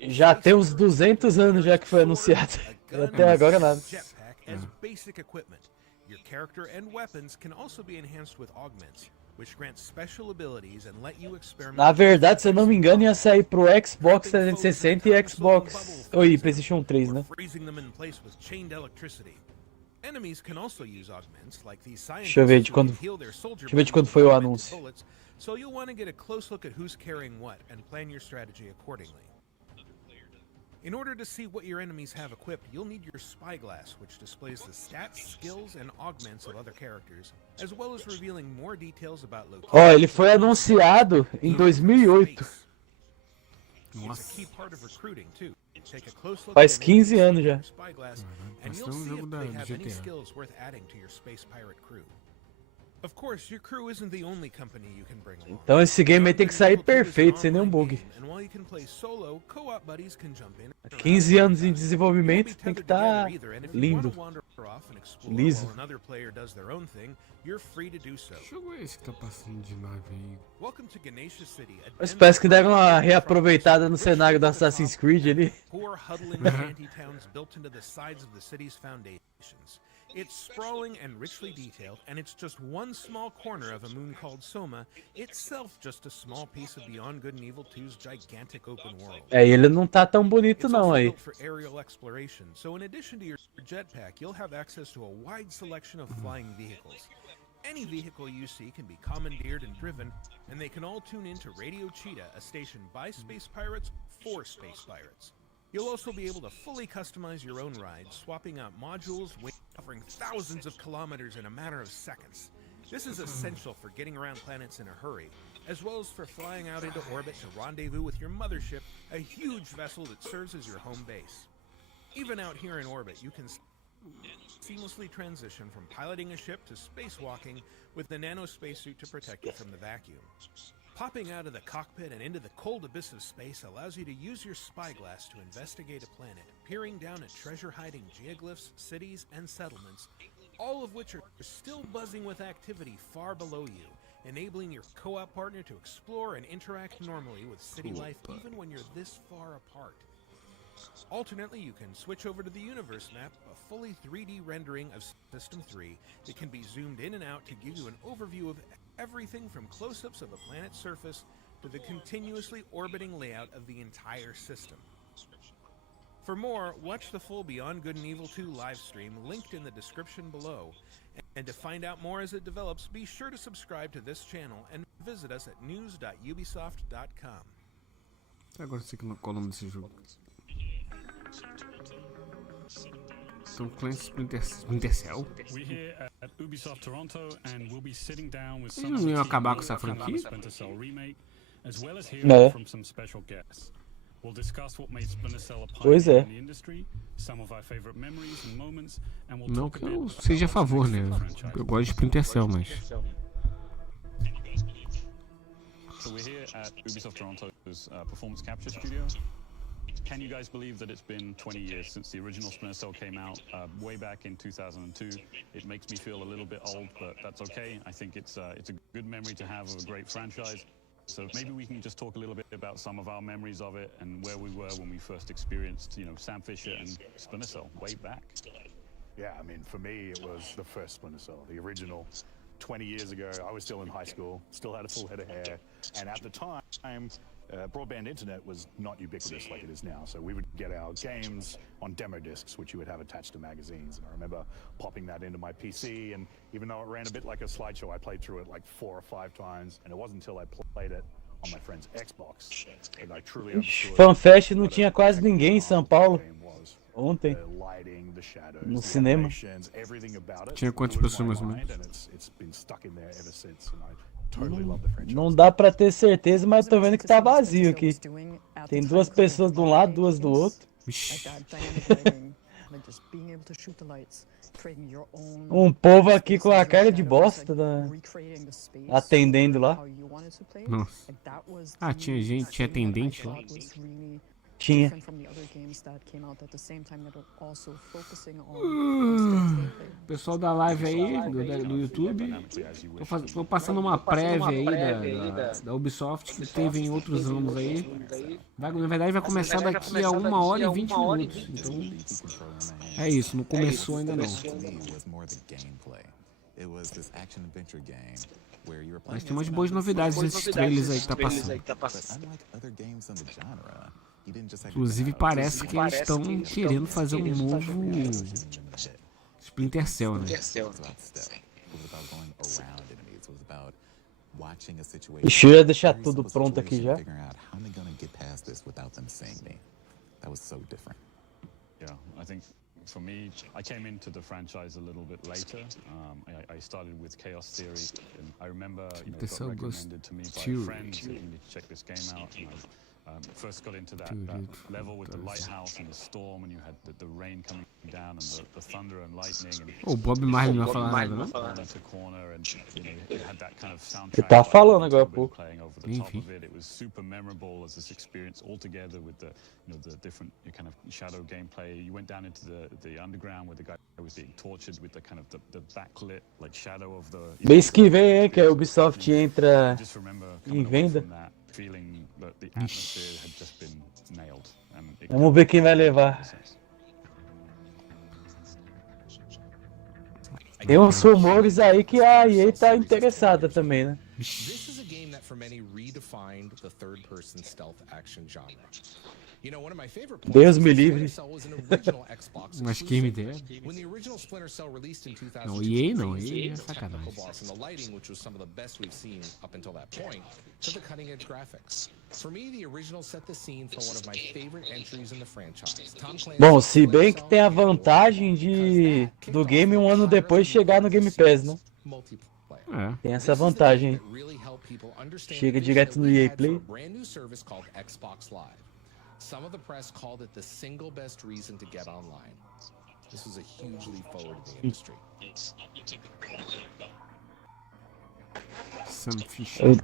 já tem uns 200 anos já que foi anunciado. E até agora nada. Na verdade, se eu não me engano, ia sair pro Xbox 360 e Xbox... Oi, PlayStation 3, né? Deixa eu ver de quando foi o anúncio. So you'll want to get a close look at who's carrying what and plan your strategy accordingly. In order to see what your enemies have equipped, you'll need your spyglass, which displays the stats, skills, and augments of other characters, as well as revealing more details about locations. Ó, ele foi anunciado em 2008. It's a key part of recruiting too. Take a close look Faz at 15 anos já. spyglass, and you'll see if they have any skills worth adding to your space pirate crew. Of course, your crew isn't the only company you can bring along. Então esse game aí tem que sair perfeito, sem nenhum bug. And while you can play solo, co-op buddies can jump in. 15 anos em desenvolvimento, tem que estar lindo. Liso. While another player does their own thing, you're free to do so. Jogo é esse que tá passando de nave aí? Welcome to Ganesha City. Mas parece que deram uma reaproveitada no cenário do Assassin's Creed ali. Poor huddling shanty towns built into the sides of the city's foundations. It's sprawling and richly detailed, and it's just one small corner of a moon called Soma, itself just a small piece of Beyond Good and Evil 2's gigantic open world. É, ele não tá tão bonito não aí. For aerial exploration, so in addition to your jetpack, you'll have access to a wide selection of flying vehicles. Any vehicle you see can be commandeered and driven, and they can all tune into Radio Cheetah, a station by space pirates for space pirates. You'll also be able to fully customize your own rides, swapping out modules, covering thousands of kilometers in a matter of seconds. This is essential for getting around planets in a hurry, as well as for flying out into orbit to rendezvous with your mothership, a huge vessel that serves as your home base. Even out here in orbit, you can seamlessly transition from piloting a ship to spacewalking with the nano spacesuit to protect you from the vacuum. Popping out of the cockpit and into the cold abyss of space allows you to use your spyglass to investigate a planet, peering down at treasure-hiding geoglyphs, cities, and settlements, all of which are still buzzing with activity far below you, enabling your co-op partner to explore and interact normally with city life even when you're this far apart. Alternately, you can switch over to the universe map, a fully 3D rendering of System 3 that can be zoomed in and out to give you an overview of everything from close-ups of a planet's surface to the continuously orbiting layout of the entire system. For more, watch the full Beyond Good and Evil 2 live stream linked in the description below. And to find out more as it develops, be sure to subscribe to this channel and visit us at news.ubisoft.com. Agora sei qual é o nome desse jogo. Tom Clancy's Splinter Cell? We're here at Ubisoft Toronto and we'll be sitting down with Eles some não of the iam team acabar com essa working on franquia? the Splinter Cell remake, as well as hearing É. from some special guests. We'll discuss what made Splinter Cell a Pois pioneer é. in the industry, some of our favorite memories and moments, and we'll Não talk que a bit eu about seja a what's favor, next né? for the franchise. Eu gosto de Splinter Cell, mas... So we're here at Ubisoft Toronto's performance capture studio. Can you guys believe that it's been 20 years since the original Splinter Cell came out way back in 2002? It makes me feel a little bit old, but that's okay. I think it's a good memory to have of a great franchise. So maybe we can just talk a little bit about some of our memories of it and where we were when we first experienced, you know, Sam Fisher and Splinter Cell way back. Yeah, I mean, for me, it was the first Splinter Cell, the original. 20 years ago, I was still in high school, still had a full head of hair, and at the time, broadband internet was not ubiquitous like it is now. So we would get our games on demo discs, which you would have attached to magazines. And I remember popping that into my PC, and even though it ran a bit like a slideshow, I played through it like 4 or 5 times. And it wasn't until I played it on my friend's Xbox that I truly understood. FanFest não tinha quase ninguém em São Paulo ontem no cinema. Tinha quantas pessoas mais ou menos? Não dá pra ter certeza, mas tô vendo que tá vazio aqui. Tem 2 pessoas de um lado, 2 do outro. Um povo aqui com a cara de bosta atendendo lá. Nossa. Ah, tinha gente, tinha atendente lá. Tinha. Pessoal da live aí, do YouTube, tô passando uma prévia aí da Ubisoft que teve em outros anos aí. Na verdade vai começar daqui a 1 hora e 20 minutos. Então é isso, não começou ainda não. Mas tem umas boas novidades nesses trailers aí que tá passando. Inclusive parece que eles estão querendo fazer um novo Splinter Cell, né? Ixi, eu ia deixar tudo pronto aqui já. Yeah, I think for me, I came into the franchise a little bit later. I started with Chaos Theory, and I remember it got recommended to me by a friend that you need to check this game out. And I first got into that level with the lighthouse and the storm, and you had the rain coming down and the thunder and lightning. And O Bob Marley não vai falar nada, não? Corner, and it had that kind of soundtrack. Tá falando agora há pouco. Playing over the top of it. It was super memorable as this experience all together with the the different kind of shadow gameplay. You went down into the underground where the guy was being tortured with the kind of the backlit like shadow of the. Mês que vem, hein, que a Ubisoft entra em venda. Feeling that the atmosphere had just been nailed. Vamos ver quem vai levar. Tem uns rumores aí que a EA tá interessada também, né? This is a game that for many redefined the third-person stealth action genre. You know, one of my favorite points Deus me livre. was an original Xbox Mas quem me dera. When the original Splinter Cell released in 2002, Não, EA não, EA é sacanagem. boss and the lighting, which was some of the best we've seen up until that point, to the cutting-edge graphics. For me, the original set the scene for one of my favorite entries in the franchise. Tom Clancy's Bom, se bem que tem a vantagem do game um ano depois chegar no Game Pass, né? É. Tem essa vantagem. Chega direto no EA Play. Some of the press called it the single best reason to get online. This was a huge leap forward in the industry. Sam Fisher.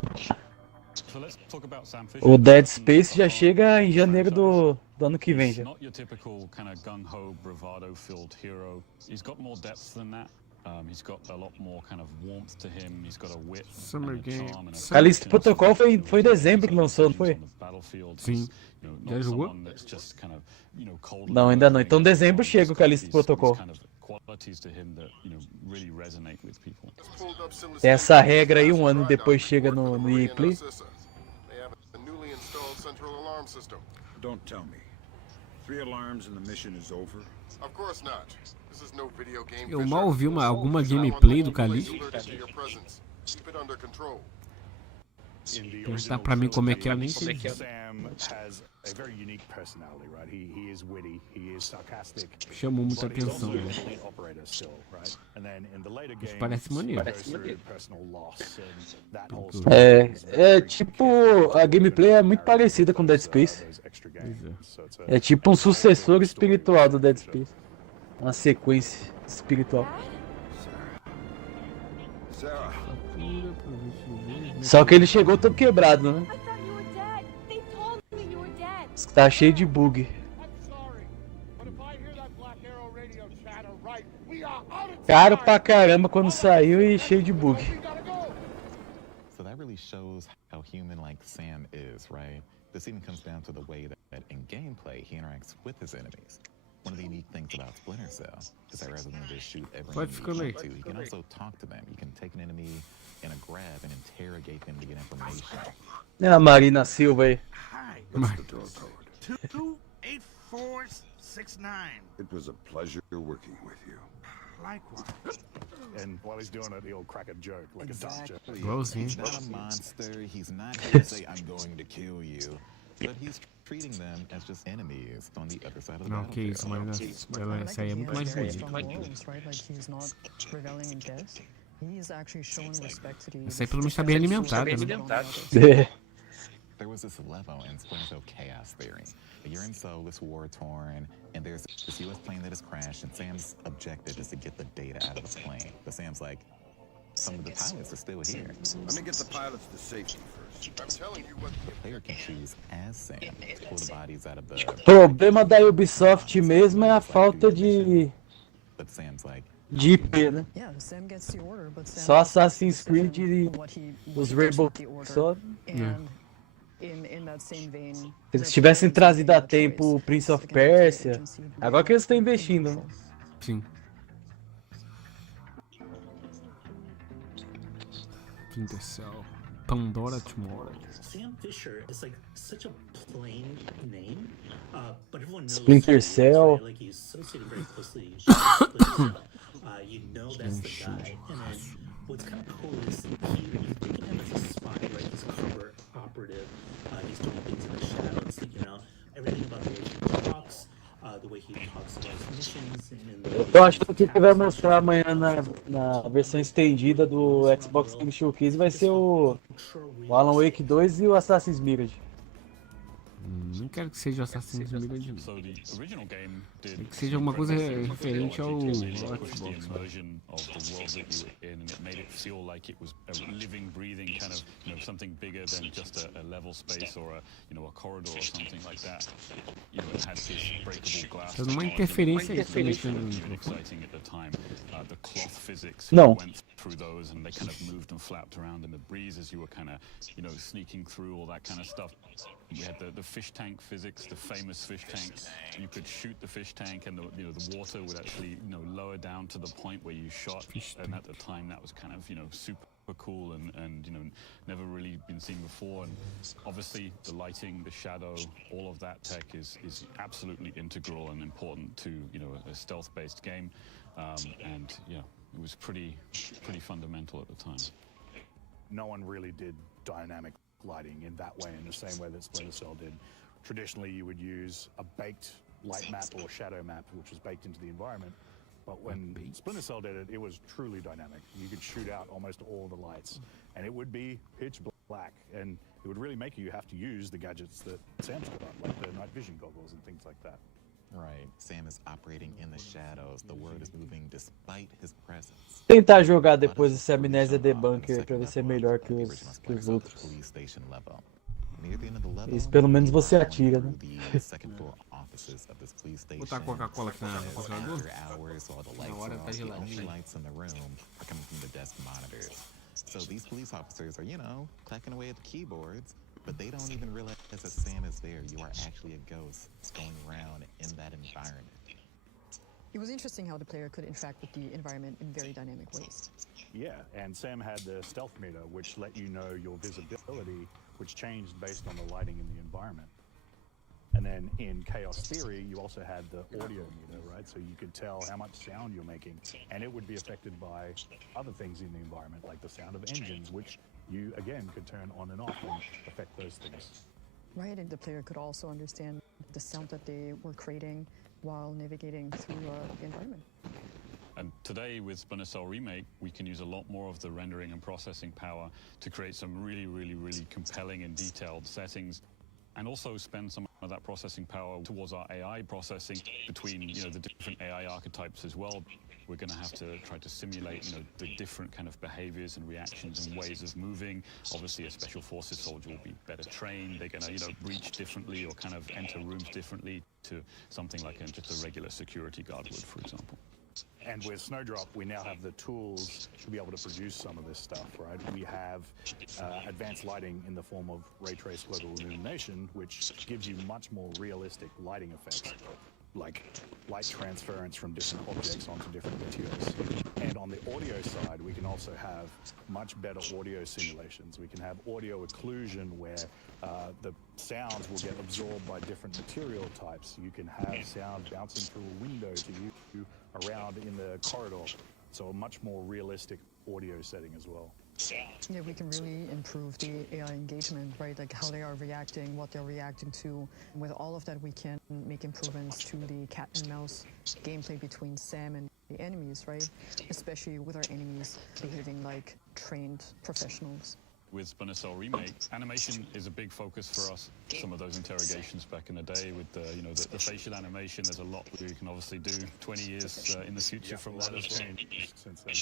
O Dead Space já chega em janeiro do ano que vem já. Not your typical kind of gung-ho, bravado-filled hero. He's got more depth than that. He's got a lot more kind of warmth to him. He's got a wit. Summer Game. Callisto Protocol foi em dezembro que lançou, não foi? Sim. Já jogou? Não, ainda não. Então dezembro chega o Callisto Protocol. Tem essa regra aí, um ano depois chega no EA Play. Don't tell me. 3 alarms and the mission is over? Of course not. This is no video game. Eu mal vi alguma gameplay do Callisto. Perguntar pra mim como é que é, eu nem sei. Sam has a very unique personality, right? He is witty, he is sarcastic. Chamou muita atenção. Parece maneiro. É tipo, a gameplay é muito parecida com Dead Space. É tipo um sucessor espiritual do Dead Space. Uma sequência espiritual. Só que ele chegou todo quebrado, né? Tá cheio de bug. Caro pra caramba quando saiu e cheio de bug. So that really shows how human like Sam is, right? This even comes down to the way that in gameplay he interacts with his enemies. One of the unique things about Splinter Cell is that rather than just shoot every enemy you want to, you can also talk to them. You can take an enemy in a grab and interrogate them to get information. É a Marina Silva aí. What's the door code? 28469. It was a pleasure working with you. Likewise. And while he's doing it, he'll crack a joke, like a dumb joke. He's not a monster. He's not here to say, I'm going to kill you. But he's treating them as just enemies on the other side of the Não, que isso, Marina. Essa aí é muito mais bonita. Essa aí pelo menos tá bem alimentada, né? There was this level in Splinter Cell Chaos Theory. You're in Solus, war-torn, and there's this US plane that has crashed, and Sam's objective is to get the data out of the plane. But Sam's like, some of the pilots are still here. Let me get the pilots to safety first. I'm telling you what the player can choose as Sam to pull the bodies out of the... O problema da Ubisoft mesmo é a falta de IP, né? Só Assassin's Creed e os Rainbow só. Se eles tivessem trazido a tempo o Prince of Persia, agora que eles estão investindo, né? Sim. Splinter Cell, Pandora Tomorrow. Sam Fisher is like such a plain name, but everyone knows Splinter Cell. Like he's associated very closely. You know that's the guy. And then what's kind of cool is you think of him as a way he talks about his missions and in the Eu acho que o que vai mostrar amanhã na versão estendida do Xbox Game Showcase vai ser o Alan Wake 2 e o Assassin's Mirage. Não quero que seja o Assassin's Mirage, não. So the original game did Que seja uma coisa referente ao pushed the Xbox. immersion of the world that you were in, and it made it feel like it was a living, breathing kind of, something bigger than just a level space or a corridor or something like that. It had this breakable glass. Faz uma interferência aí, Exciting at the time. The cloth physics went through those, and they kind of moved and flapped around in the breeze as you were kind of, sneaking through all that kind of stuff. We had the fish tank physics, the famous fish tank. You could shoot the fish tank, and the water would actually lower down to the point where you shot. And at the time, that was kind of super cool and never really been seen before. And obviously, the lighting, the shadow, all of that tech is absolutely integral and important to a stealth-based game. And yeah, it was pretty fundamental at the time. No one really did dynamic lighting in that way, in the same way that Splinter Cell did. Traditionally, you would use a baked light map or shadow map, which was baked into the environment. But when Splinter Cell did it, it was truly dynamic. You could shoot out almost all the lights, and it would be pitch black, and it would really make you have to use the gadgets that Sam's got, like the night vision goggles and things like that. Right. Sam is operating in the shadows. The world is moving despite his presence. Tentar jogar depois esse Amnésia Debunker pra ver se é melhor que os outros. Isso pelo menos você atira, né? Botar Coca-Cola aqui na congelador? Na hora tá geladinho. So these police officers are, clacking away at the keyboards, but they don't even realize that Sam is there. You are actually a ghost going around in that environment. It was interesting how the player could interact with the environment in very dynamic ways. Yeah, and Sam had the stealth meter, which let you know your visibility, which changed based on the lighting in the environment. And then in Chaos Theory, you also had the audio meter, right? So you could tell how much sound you're making, and it would be affected by other things in the environment, like the sound of engines, which you, again, could turn on and off and affect those things. Right, and the player could also understand the sound that they were creating while navigating through the environment. And today with Splinter Cell Remake, we can use a lot more of the rendering and processing power to create some really, really, really compelling and detailed settings, and also spend some of that processing power towards our AI processing between the different AI archetypes as well. We're going to have to try to simulate the different kind of behaviors and reactions and ways of moving. Obviously, a special forces soldier will be better trained. They're going to breach differently or kind of enter rooms differently to something like just a regular security guard would, for example. And with Snowdrop, we now have the tools to be able to produce some of this stuff, right? We have advanced lighting in the form of ray trace global illumination, which gives you much more realistic lighting effects, like light transference from different objects onto different materials. And on the audio side, we can also have much better audio simulations. We can have audio occlusion where the sounds will get absorbed by different material types. You can have sound bouncing through a window to you around in the corridor. So a much more realistic audio setting as well. Yeah, we can really improve the AI engagement, right? Like how they are reacting, what they're reacting to. With all of that, we can make improvements to the cat and mouse gameplay between Sam and the enemies, right? Especially with our enemies behaving like trained professionals. With Splinter Cell Remake, animation is a big focus for us. Some of those interrogations back in the day with the facial animation, there's a lot we can obviously do 20 years in the future from that as well. Since then.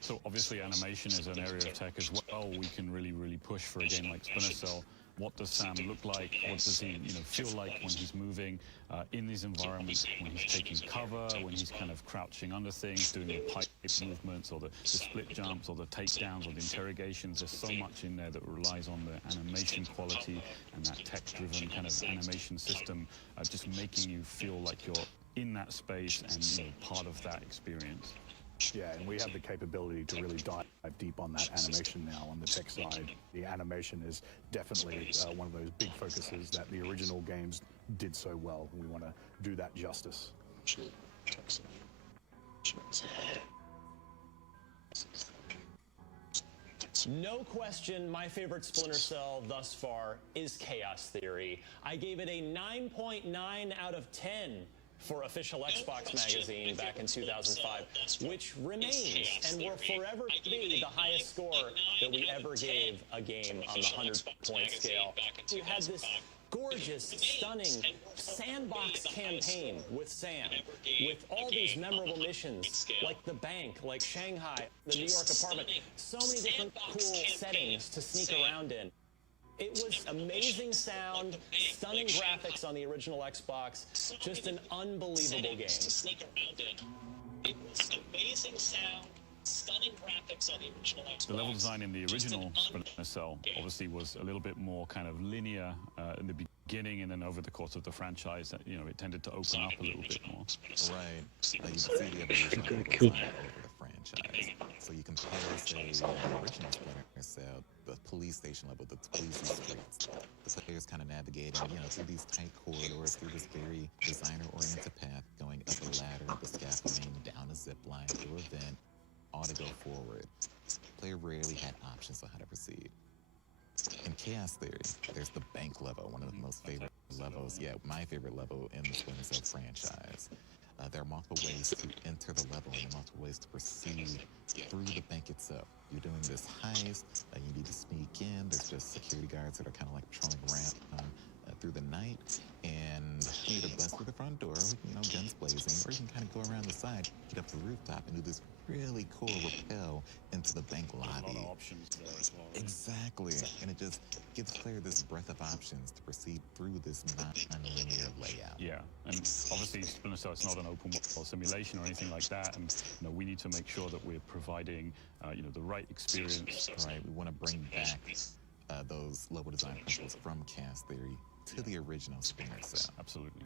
So obviously animation is an area of tech as well. We can really push for a game like Splinter Cell. What does Sam look like? What does he feel like when he's moving in these environments, when he's taking cover, when he's kind of crouching under things, doing the pipe movements or the split jumps or the takedowns or the interrogations. There's so much in there that relies on the animation quality and that tech-driven kind of animation system, just making you feel like you're in that space and part of that experience. Yeah, and we have the capability to really dive deep on that animation now on the tech side. The animation is definitely one of those big focuses that the original games did so well. We want to do that justice. No question, my favorite Splinter Cell thus far is Chaos Theory. I gave it a 9.9 out of 10 for Official Xbox magazine back in 2005, which remains and will forever be the highest score that we ever gave a game on the 100-point scale. We had this gorgeous, stunning sandbox campaign with Sam, with all these memorable missions, like the bank, like Shanghai, the New York apartment, so many different cool settings to sneak around in. It was amazing sound, stunning graphics on the original Xbox, just an unbelievable game. It was amazing sound, stunning graphics on the original Xbox. The level design in the original Splinter Cell obviously was a little bit more kind of linear in the beginning, and then over the course of the franchise, you know, it tended to open up a little bit more. Right. You can see the evolution of the design over the franchise. So you compare, say, the original Splinter Cell, the police station level, the police streets. The players kind of navigating, you know, through these tight corridors, through this very designer-oriented path, going up a ladder, up a scaffolding, down a zip line, through a vent, all to go forward. The player rarely had options on how to proceed. In Chaos Theory, there's the bank level, one of the most favorite levels, my favorite level in the Splinter Cell franchise. There are multiple ways to enter the level and multiple ways to proceed through the bank itself. You're doing this heist, you need to sneak in, there's just security guards that are kind of like patrolling around through the night, and you either bust through the front door, you know, guns blazing, or you can kind of go around the side, get up to the rooftop, and do this really cool rappel into the bank lobby. A lot of options there as well. Exactly, and it just gives the player this breadth of options to proceed through this non-linear layout. Yeah, and obviously Splinter Cell is not an open world simulation or anything like that, and you know, we need to make sure that we're providing you know, the right experience. Right, we want to bring back those level design principles from Chaos Theory to the original Splinter Cell. Absolutely.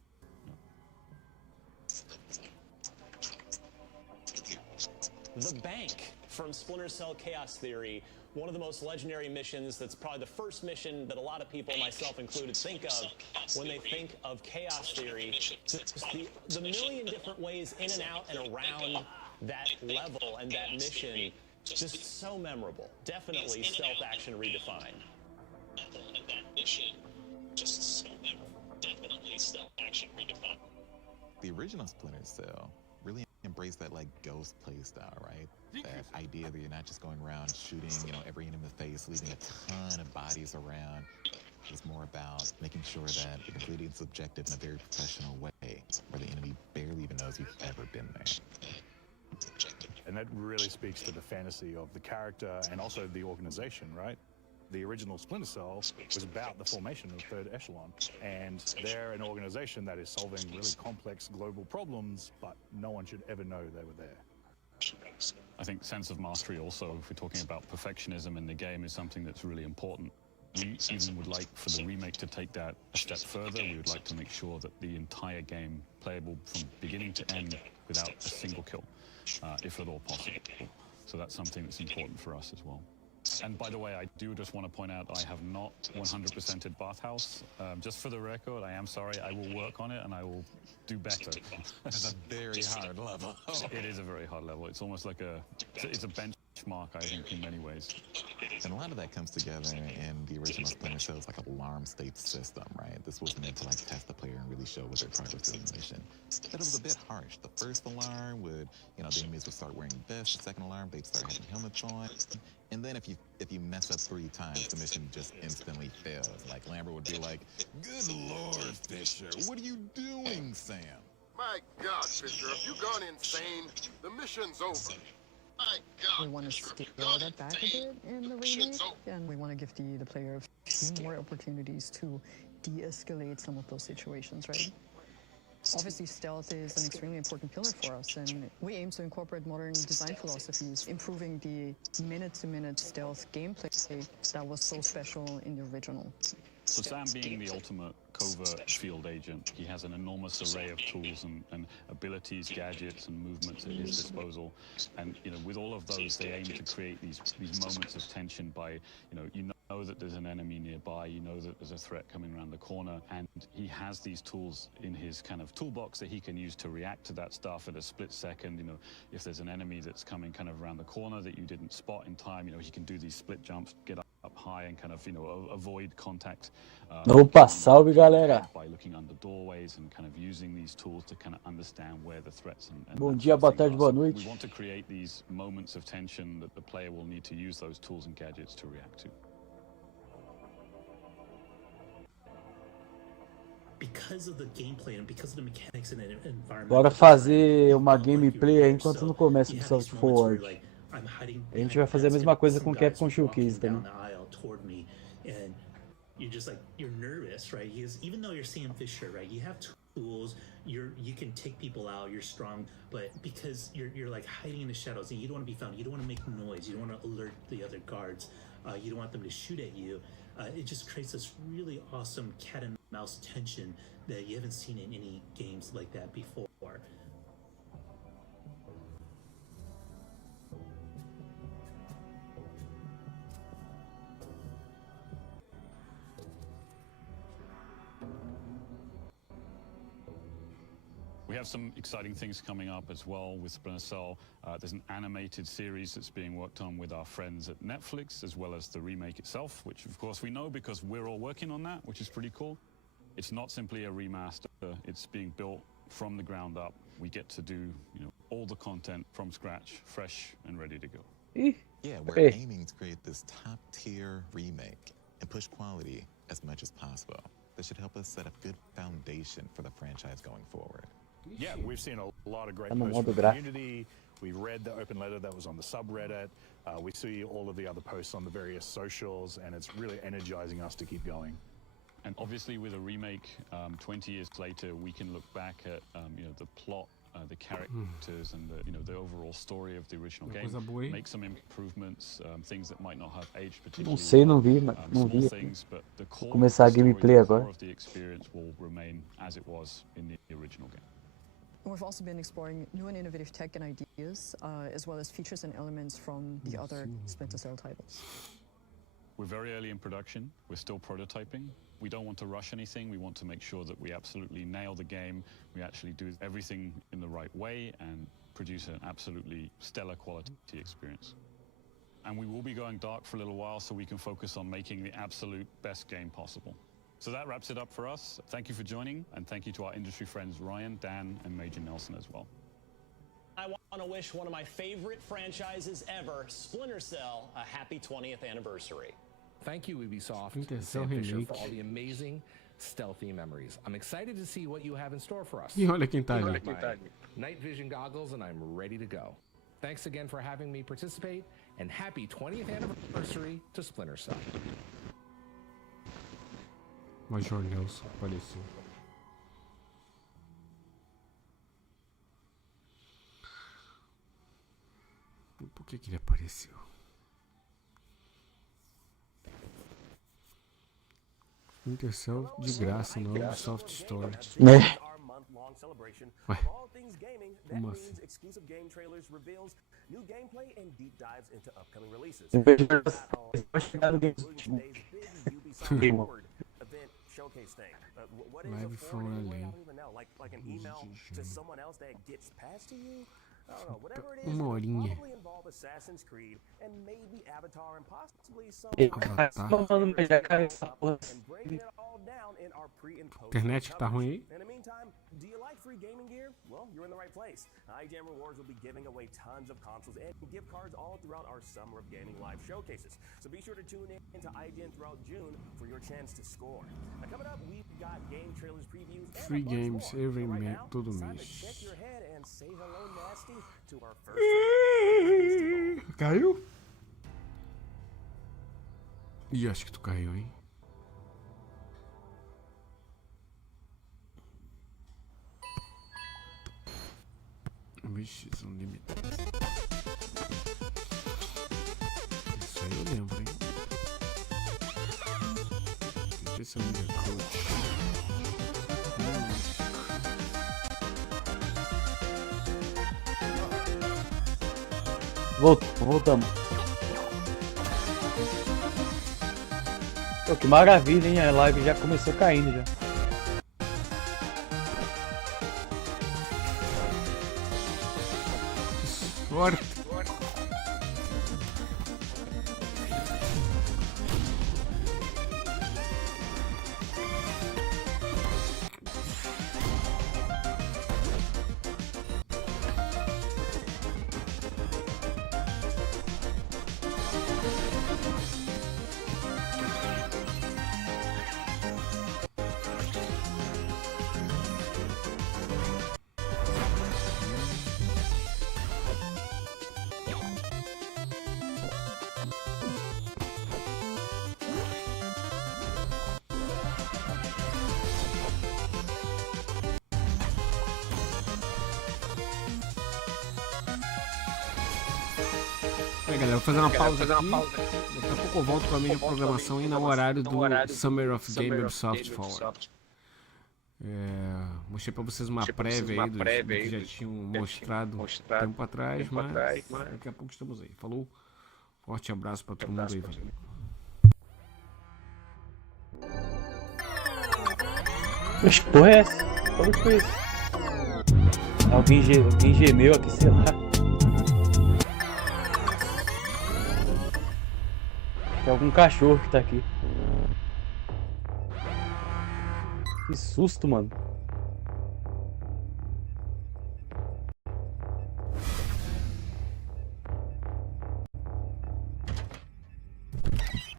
The bank from Splinter Cell Chaos Theory, one of the most legendary missions. That's probably the first mission that a lot of people, myself included, think of when they think of Chaos Theory. The million different ways in and out and around that level and that mission, just so memorable. Definitely stealth action redefined. And that mission, just so memorable. Definitely stealth action redefined. The original Splinter Cell really embraced that like ghost play style, right? That idea that you're not just going around shooting, you know, every enemy in the face, leaving a ton of bodies around. It's more about making sure that the completing its objective in a very professional way, where the enemy barely even knows you've ever been there. And that really speaks to the fantasy of the character and also the organization, right? The original Splinter Cell was about the formation of Third Echelon, and they're an organization that is solving really complex global problems, but no one should ever know they were there. I think sense of mastery also, if we're talking about perfectionism in the game, is something that's really important. We even would like for the remake to take that a step further. We would like to make sure that the entire game playable from beginning to end without a single kill, if at all possible. So that's something that's important for us as well. And by the way, I do just want to point out I have not 100%ed Bathhouse. Just for the record, I am sorry. I will work on it and I will do better. It's a very hard level. It is a very hard level. It's almost like it's a benchmark, I think, in many ways. And a lot of that comes together in the original Splinter Cell. It's like an alarm state system, right? This was meant to like test the player and really show what their progress in the mission. But it was a bit harsh. The first alarm would, you know, the enemies would start wearing vests. The second alarm, they'd start having helmets on. And then if you mess up 3 times, the mission just instantly fails. Like Lambert would be like, "Good Lord, Fisher, what are you doing, Sam?" My God, Fisher, have you gone insane? The mission's over. My God. We want to scale that back a bit in the remake, and we want to give the player a few more opportunities to de-escalate some of those situations, right? Obviously, stealth is an extremely important pillar for us, and we aim to incorporate modern design philosophies, improving the minute-to-minute stealth gameplay that was so special in the original. So Sam being the ultimate covert field agent, he has an enormous array of tools and abilities, gadgets, and movements at his disposal. And you know, with all of those, they aim to create these moments of tension by, you know that there's an enemy nearby, you know that there's a threat coming around the corner, and he has these tools in his kind of toolbox that he can use to react to that stuff at a split second. You know, if there's an enemy that's coming kind of around the corner that you didn't spot in time, you know, he can do these split jumps, get up high and kind of, you know, avoid contact. Opa, salve galera. By looking under doorways and kind of using these tools to kind of understand where the threats and Bom dia, boa tarde, boa noite. we want to create these moments of tension that the player will need to use those tools and gadgets to react to. Because of the gameplay and because of the mechanics and the environment. Bora fazer uma gameplay aí enquanto não começa o Ubisoft Foward. A gente vai fazer a mesma coisa com o Capcom Showcase também. You're just like, you're nervous, right? Even though you're Sam Fisher, right? You have tools, you can take people out, you're strong, but because you're like hiding in the shadows and you don't want to be found, you don't want to make noise, you don't want to alert the other guards, you don't want them to shoot at you. It just creates this really awesome cat and mouse tension that you haven't seen in any games like that before. We have some exciting things coming up as well with Splinter Cell. There's an animated series that's being worked on with our friends at Netflix, as well as the remake itself, which of course we know because we're all working on that, which is pretty cool. It's not simply a remaster, it's being built from the ground up. We get to do, you know, all the content from scratch, fresh and ready to go. Yeah, we're aiming to create this top-tier remake and push quality as much as possible. That should help us set a good foundation for the franchise going forward. Yeah, we've seen a lot of great posts from the community. We read the open letter that was on the subreddit. We see all of the other posts on the various socials, and it's really energizing us to keep going. And obviously, with a remake, 20 years later, we can look back at you know, the plot, the characters, and the, you know, the overall story of the original game. Make some improvements, things that might not have aged particularly. Não sei, não vi, não vi. Vou começar a gameplay agora. The core of the experience will remain as it was in the original game. We've also been exploring new and innovative tech and ideas, as well as features and elements from the other Splinter Cell titles. We're very early in production. We're still prototyping. We don't want to rush anything. We want to make sure that we absolutely nail the game. We actually do everything in the right way and produce an absolutely stellar quality experience. And we will be going dark for a little while so we can focus on making the absolute best game possible. So that wraps it up for us. Thank you for joining, and thank you to our industry friends Ryan, Dan, and Major Nelson as well. I want to wish one of my favorite franchises ever, Splinter Cell, a happy 20th anniversary. Thank you, Ubisoft and Sam Fisher, for all the amazing stealthy memories. I'm excited to see what you have in store for us. E olha quem tá ali. I've got my night vision goggles and I'm ready to go. Thanks again for having me participate, and happy 20th anniversary to Splinter Cell. Major Nelson apareceu. Por que ele apareceu? Splinter Cell de graça no Ubisoft Store. Ué, como assim? New gameplay and deep dives into upcoming releases. Vai chegar no game. Event showcase thing. What is Live a from forward anyway? I LA. don't even know. Like an email to someone else that gets passed to you? I don't know. Whatever it is, Uma it'll horinha. probably involve Assassin's Creed and maybe Avatar and possibly some Falando mais da cara essa porra. and breaking it all down in our pre and post. Internet que tá ruim aí? In the meantime, do you like free gaming gear? Well, you're in the right place. IGN Rewards will be giving away tons of consoles and gift cards all throughout our Summer of Gaming live showcases. So be sure to tune in to IGN throughout June for your chance to score. Now coming up, we've got game trailers, previews, and Free a bunch games more. every So right mês, now, todo it's time mês. to check your head and say hello, nasty, to our first. Caiu? Ih, acho que tu caiu, hein? Vixe, são limitados. Isso aí eu lembro, hein? Deixa eu ver se eu me lembro. Voltamos. Pô, que maravilha, hein? A live já começou caindo já. Sorte. galera, vou fazer uma pausa aqui. Daqui a pouco eu volto com a minha programação aí no horário do Summer of Game Ubisoft Foward. Mostrei pra vocês uma prévia aí do que já tinham mostrado tempo atrás, mas daqui a pouco estamos aí. Falou, forte abraço pra todo mundo aí, velho. Mas que porra é essa? Como que foi isso? Alguém gemeu aqui, sei lá. Tem algum cachorro que tá aqui. Que susto, mano.